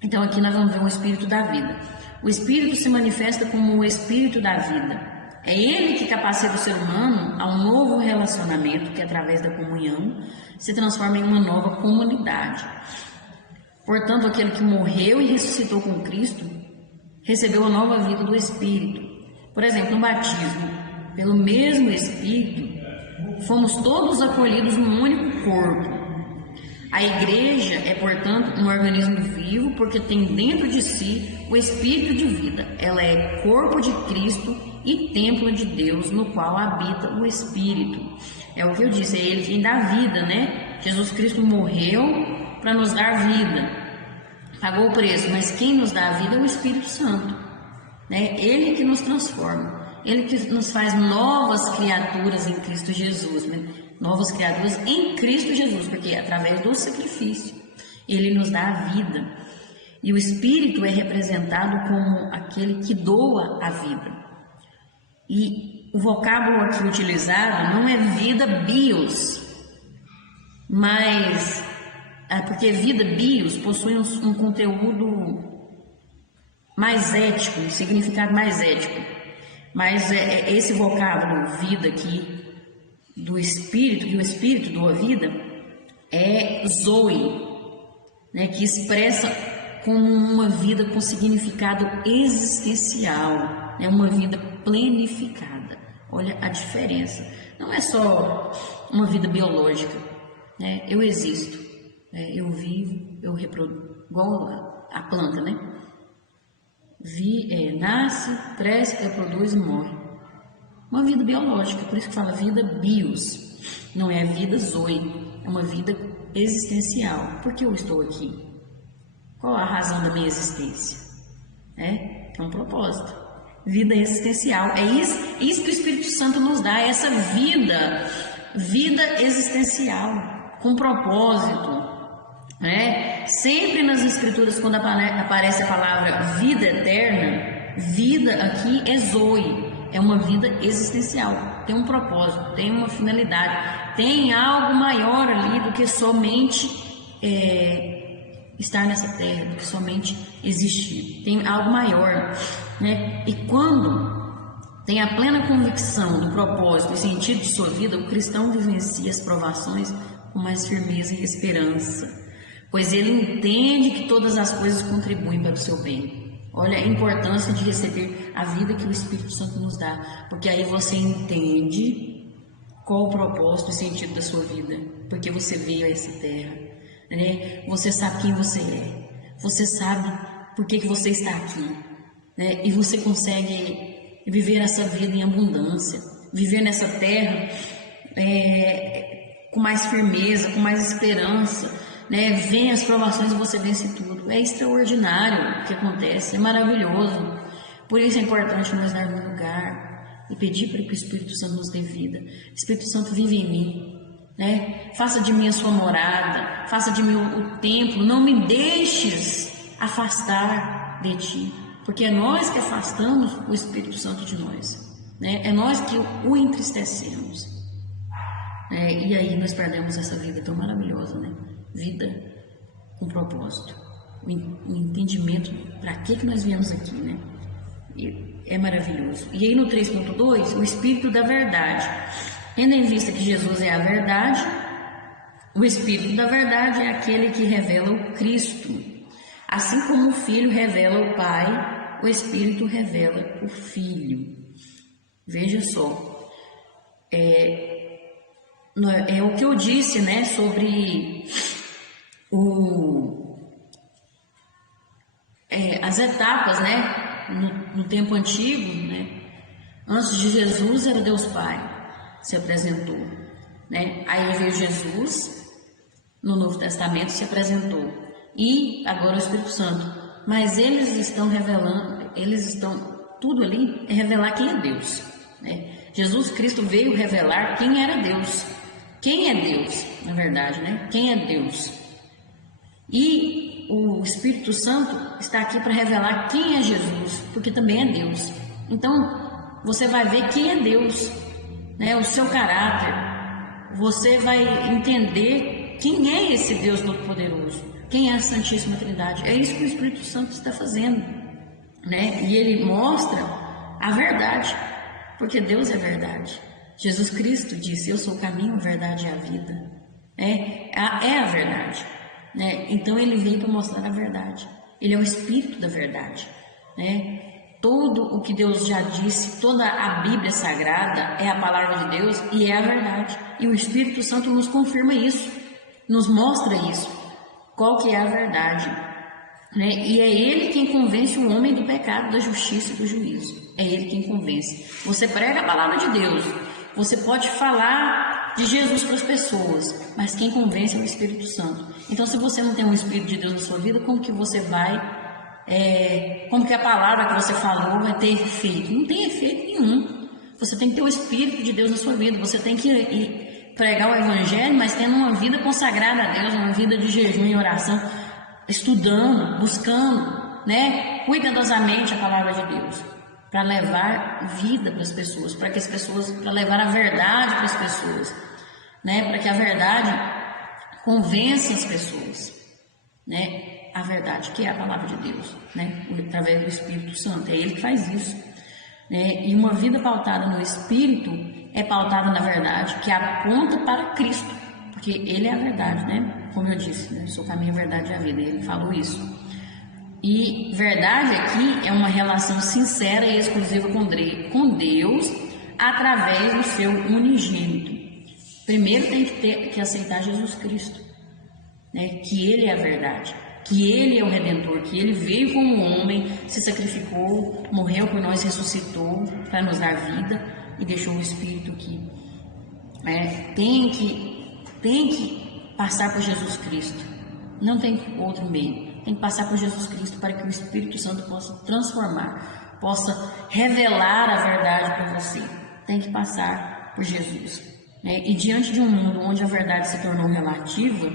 Então aqui nós vamos ver o Espírito da vida. O Espírito se manifesta como o Espírito da vida. É Ele que capacita o ser humano a um novo relacionamento que, através da comunhão, se transforma em uma nova comunidade. Portanto, aquele que morreu e ressuscitou com Cristo recebeu a nova vida do Espírito. Por exemplo, no batismo, pelo mesmo Espírito, fomos todos acolhidos num único corpo. A igreja é, portanto, um organismo vivo porque tem dentro de si o Espírito de vida. Ela é corpo de Cristo e templo de Deus, no qual habita o Espírito. É o que eu disse, é Ele quem dá vida, né? Jesus Cristo morreu para nos dar vida, pagou o preço, mas quem nos dá a vida é o Espírito Santo, né? Ele que nos transforma, Ele que nos faz novas criaturas em Cristo Jesus, né? Novas criaturas em Cristo Jesus, porque através do sacrifício Ele nos dá a vida. E o Espírito é representado como aquele que doa a vida. E o vocábulo aqui utilizado não é vida bios, mas porque vida bios possui um conteúdo mais ético, um significado mais ético. Mas esse vocábulo vida aqui, do Espírito, que o Espírito doa vida, é Zoe, né, que expressa como uma vida com significado existencial, né, uma vida planificada. Olha a diferença. Não é só uma vida biológica, né? Eu existo, eu vivo, eu reproduzo, igual a planta, né? Nasce, cresce, reproduz e morre. Uma vida biológica, por isso que fala vida bios, não é a vida zoe, é uma vida existencial. Por que eu estou aqui? Qual a razão da minha existência? É um propósito. Vida existencial, é isso que o Espírito Santo nos dá, essa vida existencial, com propósito. Sempre nas Escrituras, quando aparece a palavra vida eterna, vida aqui é zoe, é uma vida existencial, tem um propósito, tem uma finalidade, tem algo maior ali do que somente estar nessa terra, do que somente existir, tem algo maior, né? E quando tem a plena convicção do propósito e sentido de sua vida, o cristão vivencia as provações com mais firmeza e esperança, pois ele entende que todas as coisas contribuem para o seu bem. Olha a importância de receber a vida que o Espírito Santo nos dá, porque aí você entende qual o propósito e sentido da sua vida, porque você veio a essa terra, né? Você sabe quem você é, você sabe por que você está aqui, né? E você consegue viver essa vida em abundância, viver nessa terra com mais firmeza, com mais esperança, né? Vem as provações e você vence tudo. É extraordinário o que acontece, é maravilhoso. Por isso é importante nós darmos lugar e pedir para que o Espírito Santo nos dê vida. Espírito Santo, vive em mim, né? Faça de mim a sua morada, faça de mim o templo, não me deixes afastar de ti, porque é nós que afastamos o Espírito Santo de nós, né? É nós que o entristecemos, e aí nós perdemos essa vida tão maravilhosa, né? Vida com propósito, o entendimento para que nós viemos aqui, né? E é maravilhoso. E aí no 3.2, o Espírito da verdade, tendo em vista que Jesus é a verdade, o Espírito da verdade é aquele que revela o Cristo, assim como o Filho revela o Pai, o Espírito revela o Filho. Veja só, é o que eu disse, né, sobre as etapas, né, no tempo antigo, né, antes de Jesus era Deus Pai, se apresentou, né, aí veio Jesus, no Novo Testamento se apresentou, e agora o Espírito Santo, mas eles estão revelando, tudo ali é revelar quem é Deus, né? Jesus Cristo veio revelar quem era Deus, quem é Deus, na verdade, né, quem é Deus. E o Espírito Santo está aqui para revelar quem é Jesus, porque também é Deus. Então, você vai ver quem é Deus, né? O seu caráter. Você vai entender quem é esse Deus Todo-Poderoso, quem é a Santíssima Trindade. É isso que o Espírito Santo está fazendo, né? E ele mostra a verdade, porque Deus é verdade. Jesus Cristo disse: eu sou o caminho, a verdade e a vida. É a verdade. Então ele veio para mostrar a verdade. Ele é o Espírito da verdade, né? Tudo o que Deus já disse, toda a Bíblia Sagrada é a palavra de Deus e é a verdade. E o Espírito Santo nos confirma isso, nos mostra isso, qual que é a verdade, né? E é Ele quem convence o homem do pecado, da justiça e do juízo. É Ele quem convence. Você prega a palavra de Deus, você pode falar de Jesus para as pessoas, mas quem convence é o Espírito Santo. Então, se você não tem o Espírito de Deus na sua vida, como que você vai, como que a palavra que você falou vai ter efeito? Não tem efeito nenhum. Você tem que ter o Espírito de Deus na sua vida, você tem que ir pregar o Evangelho, mas tendo uma vida consagrada a Deus, uma vida de jejum e oração, estudando, buscando, né, cuidadosamente a palavra de Deus, para levar vida para as pessoas, para levar a verdade para as pessoas, né, para que a verdade convença as pessoas, né, a verdade que é a palavra de Deus, né, através do Espírito Santo. É Ele que faz isso. né? E uma vida pautada no Espírito é pautada na verdade, que aponta para Cristo, porque Ele é a verdade, né? Como eu disse, né? Sou o caminho, a verdade e a vida. Ele falou isso. E verdade aqui é uma relação sincera e exclusiva com Deus através do seu unigênito. Primeiro tem que aceitar Jesus Cristo, né? Que Ele é a verdade, que Ele é o Redentor, que Ele veio como homem, se sacrificou, morreu por nós, ressuscitou para nos dar vida e deixou o Espírito aqui. Tem que passar por Jesus Cristo, não tem outro meio. Tem que passar por Jesus Cristo para que o Espírito Santo possa transformar, possa revelar a verdade para você. Tem que passar por Jesus. E diante de um mundo onde a verdade se tornou relativa,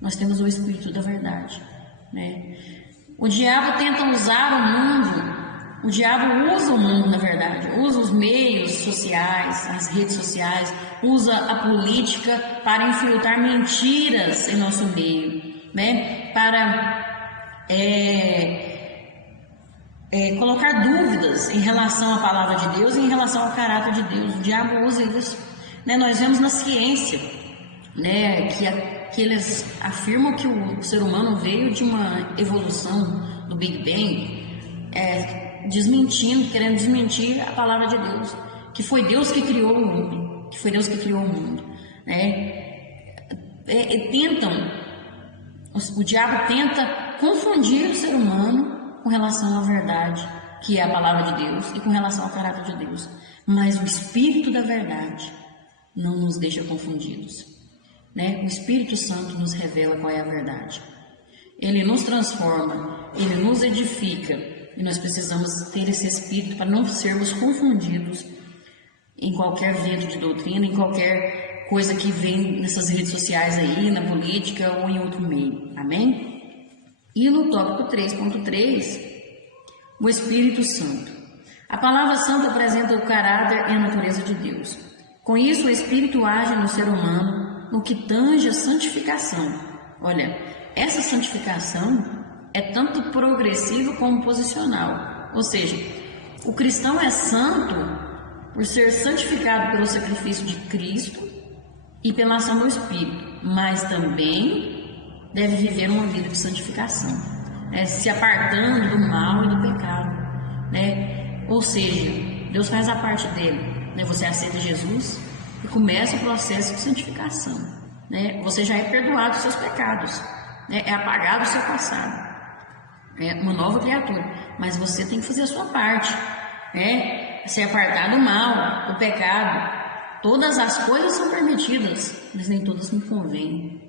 nós temos o Espírito da verdade. O diabo tenta usar o mundo, o diabo usa o mundo, na verdade, usa os meios sociais, as redes sociais, usa a política para infiltrar mentiras em nosso meio, para colocar dúvidas em relação à palavra de Deus e em relação ao caráter de Deus. O diabo usa isso. Nós vemos na ciência, que eles afirmam que o ser humano veio de uma evolução do Big Bang, querendo desmentir a palavra de Deus, que foi Deus que criou o homem, que foi Deus que criou o mundo. O diabo tenta confundir o ser humano com relação à verdade, que é a palavra de Deus, e com relação ao caráter de Deus. Mas o Espírito da verdade não nos deixa confundidos. O Espírito Santo nos revela qual é a verdade. Ele nos transforma, ele nos edifica, e nós precisamos ter esse Espírito para não sermos confundidos em qualquer vento de doutrina, em qualquer coisa que vem nessas redes sociais aí, na política ou em outro meio. Amém? E no tópico 3.3, o Espírito Santo. A palavra santo apresenta o caráter e a natureza de Deus. Com isso, o Espírito age no ser humano no que tange a santificação. Olha, essa santificação é tanto progressiva como posicional. Ou seja, o cristão é santo por ser santificado pelo sacrifício de Cristo e pela ação do Espírito, mas também deve viver uma vida de santificação, se apartando do mal e do pecado, Ou seja, Deus faz a parte dele, Você aceita Jesus e começa o processo de santificação, Você já é perdoado dos seus pecados, é apagado o seu passado, é uma nova criatura, mas você tem que fazer a sua parte, se apartar do mal, do pecado. Todas as coisas são permitidas, mas nem todas me convêm.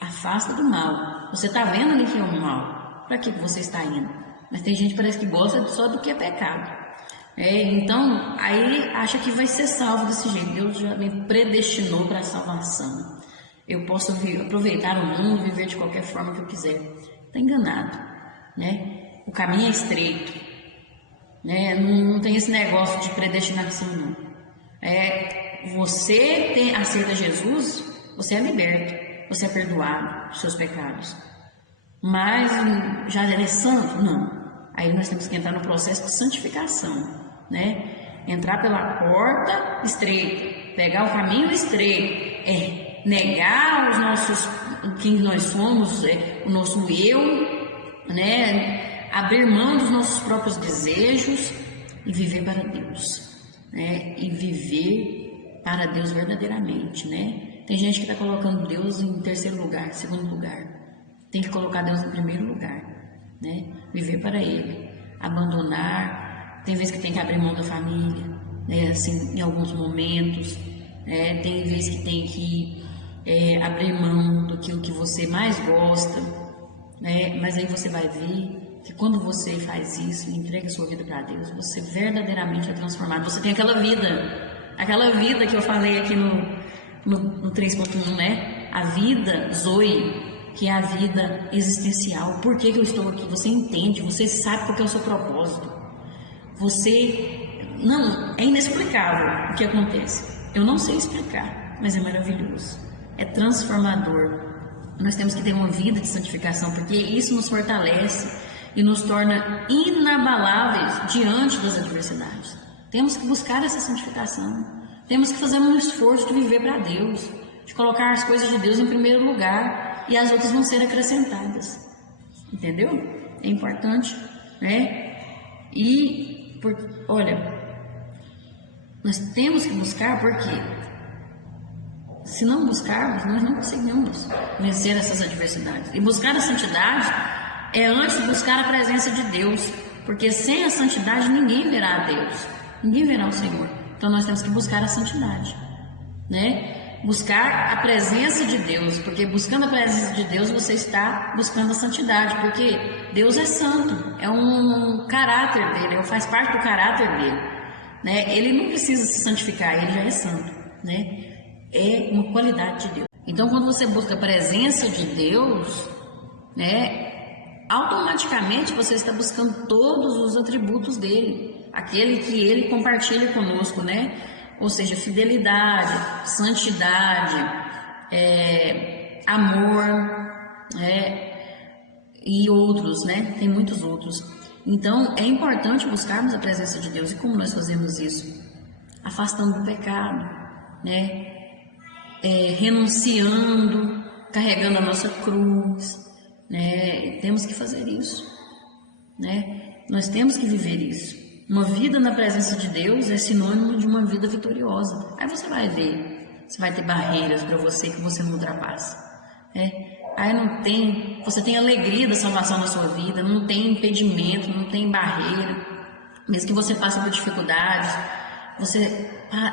Afasta do mal. Você está vendo ali que é um mal. Para que você está indo? Mas tem gente que parece que gosta só do que é pecado. Então, aí acha que vai ser salvo desse jeito. Deus já me predestinou para a salvação. Eu posso aproveitar o mundo, viver de qualquer forma que eu quiser. Está enganado, O caminho é estreito, Não tem esse negócio de predestinação, não. Você aceita Jesus, você é liberto, você é perdoado dos seus pecados. Mas já é santo? Não. Aí nós temos que entrar no processo de santificação, Entrar pela porta estreita, pegar o caminho estreito, negar quem nós somos, o nosso eu, abrir mão dos nossos próprios desejos e viver para Deus. E viver para Deus verdadeiramente, Tem gente que está colocando Deus em terceiro lugar, segundo lugar. Tem que colocar Deus em primeiro lugar, Viver para Ele, abandonar. Tem vezes que tem que abrir mão da família, assim, em alguns momentos. Tem vezes que tem que abrir mão do que você mais gosta, Mas aí você vai ver que quando você faz isso e entrega a sua vida para Deus, você verdadeiramente é transformado. Você tem aquela vida que eu falei aqui no 3.1, a vida Zoe, que é a vida existencial. Por que eu estou aqui? Você entende, você sabe qual que é o seu propósito. É inexplicável o que acontece. Eu não sei explicar, mas é maravilhoso, é transformador. Nós temos que ter uma vida de santificação, porque isso nos fortalece, e nos torna inabaláveis diante das adversidades. Temos que buscar essa santificação, temos que fazer um esforço de viver para Deus, de colocar as coisas de Deus em primeiro lugar, e as outras vão ser acrescentadas, entendeu? É importante, né? Olha, nós temos que buscar, porque se não buscarmos, nós não conseguimos vencer essas adversidades. E buscar a santidade é antes de buscar a presença de Deus, porque sem a santidade ninguém verá a Deus, ninguém verá o Senhor. Então nós temos que buscar a santidade, né? Buscar a presença de Deus, porque buscando a presença de Deus você está buscando a santidade, porque Deus é santo, é um caráter dele, faz parte do caráter dele, né? Ele não precisa se santificar, ele já é santo, né? É uma qualidade de Deus. Então, quando você busca a presença de Deus, né, automaticamente você está buscando todos os atributos dele, aquele que ele compartilha conosco, né? Ou seja, fidelidade, santidade, amor, e outros, né? Tem muitos outros. Então, é importante buscarmos a presença de Deus. E como nós fazemos isso? Afastando do pecado, né? Renunciando, carregando a nossa cruz, né? Temos que fazer isso, né? Nós temos que viver isso. Uma vida na presença de Deus é sinônimo de uma vida vitoriosa. Aí você vai ver, você vai ter barreiras para você que você não ultrapassa, né? Aí você tem alegria da salvação na sua vida, não tem impedimento, não tem barreira, mesmo que você passe por dificuldades,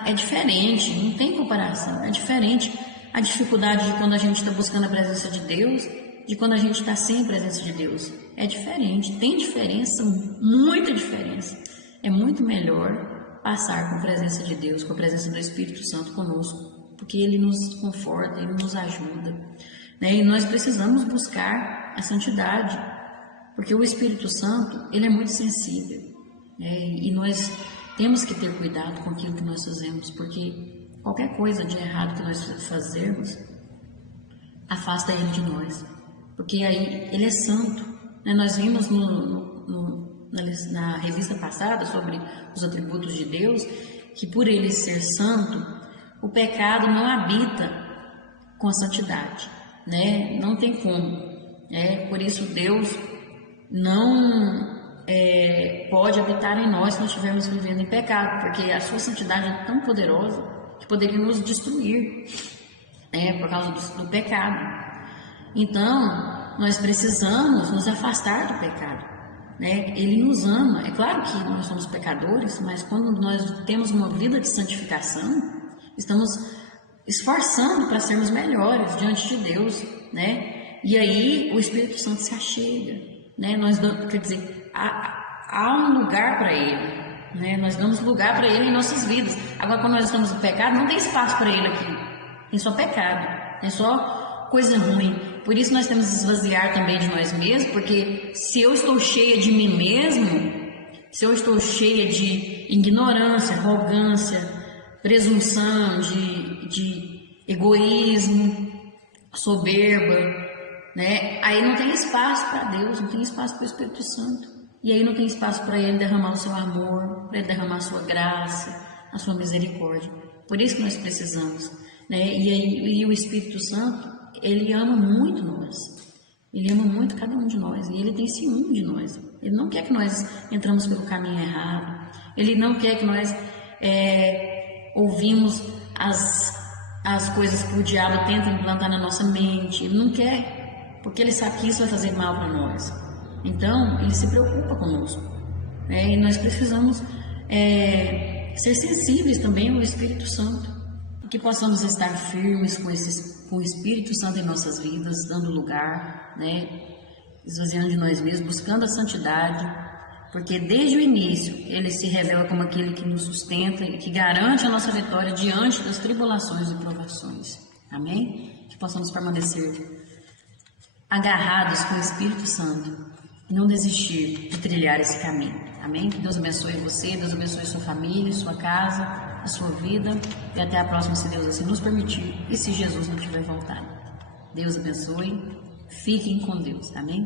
é diferente, não tem comparação, é diferente a dificuldade de quando a gente está buscando a presença de Deus, de quando a gente está sem a presença de Deus. É diferente, tem diferença, muita diferença. É muito melhor passar com a presença de Deus, com a presença do Espírito Santo conosco, porque Ele nos conforta, Ele nos ajuda, né? E nós precisamos buscar a santidade, porque o Espírito Santo, ele é muito sensível, né? E nós temos que ter cuidado com aquilo que nós fazemos, porque qualquer coisa de errado que nós fazermos afasta Ele de nós, porque aí Ele é santo, né? Nós vimos na revista passada sobre os atributos de Deus, que por Ele ser santo, o pecado não habita com a santidade, né? Não tem como, né? Por isso Deus não pode habitar em nós se nós estivermos vivendo em pecado, porque a sua santidade é tão poderosa que poderia nos destruir, por causa do pecado. Então nós precisamos nos afastar do pecado, né? Ele nos ama. É claro que nós somos pecadores, mas quando nós temos uma vida de santificação, estamos esforçando para sermos melhores diante de Deus, né? E aí o Espírito Santo se achega, né? Quer dizer, há um lugar para Ele, né? Nós damos lugar para Ele em nossas vidas. Agora, quando nós estamos no pecado, não tem espaço para Ele aqui. Tem só pecado, tem só coisa ruim. Por isso nós temos que esvaziar também de nós mesmos, porque se eu estou cheia de mim mesmo, se eu estou cheia de ignorância, arrogância, presunção, de egoísmo, soberba, né? Aí não tem espaço para Deus, não tem espaço para o Espírito Santo. E aí não tem espaço para Ele derramar o seu amor, para Ele derramar a sua graça, a sua misericórdia. Por isso que nós precisamos, né? E o Espírito Santo, Ele ama muito nós. Ele ama muito cada um de nós. E Ele tem ciúme de nós. Ele não quer que nós entramos pelo caminho errado. Ele não quer que nós ouvimos as coisas que o diabo tenta implantar na nossa mente. Ele não quer, porque Ele sabe que isso vai fazer mal para nós. Então, Ele se preocupa conosco, né? E nós precisamos ser sensíveis também ao Espírito Santo, que possamos estar firmes com o Espírito Santo em nossas vidas, dando lugar, né? Esvaziando de nós mesmos, buscando a santidade, porque desde o início Ele se revela como aquele que nos sustenta e que garante a nossa vitória diante das tribulações e provações. Amém? Que possamos permanecer agarrados com o Espírito Santo e não desistir de trilhar esse caminho. Amém? Que Deus abençoe você, Deus abençoe sua família, sua casa, a sua vida, e até a próxima, se Deus assim nos permitir e se Jesus não tiver voltado. Deus abençoe, fiquem com Deus. Amém?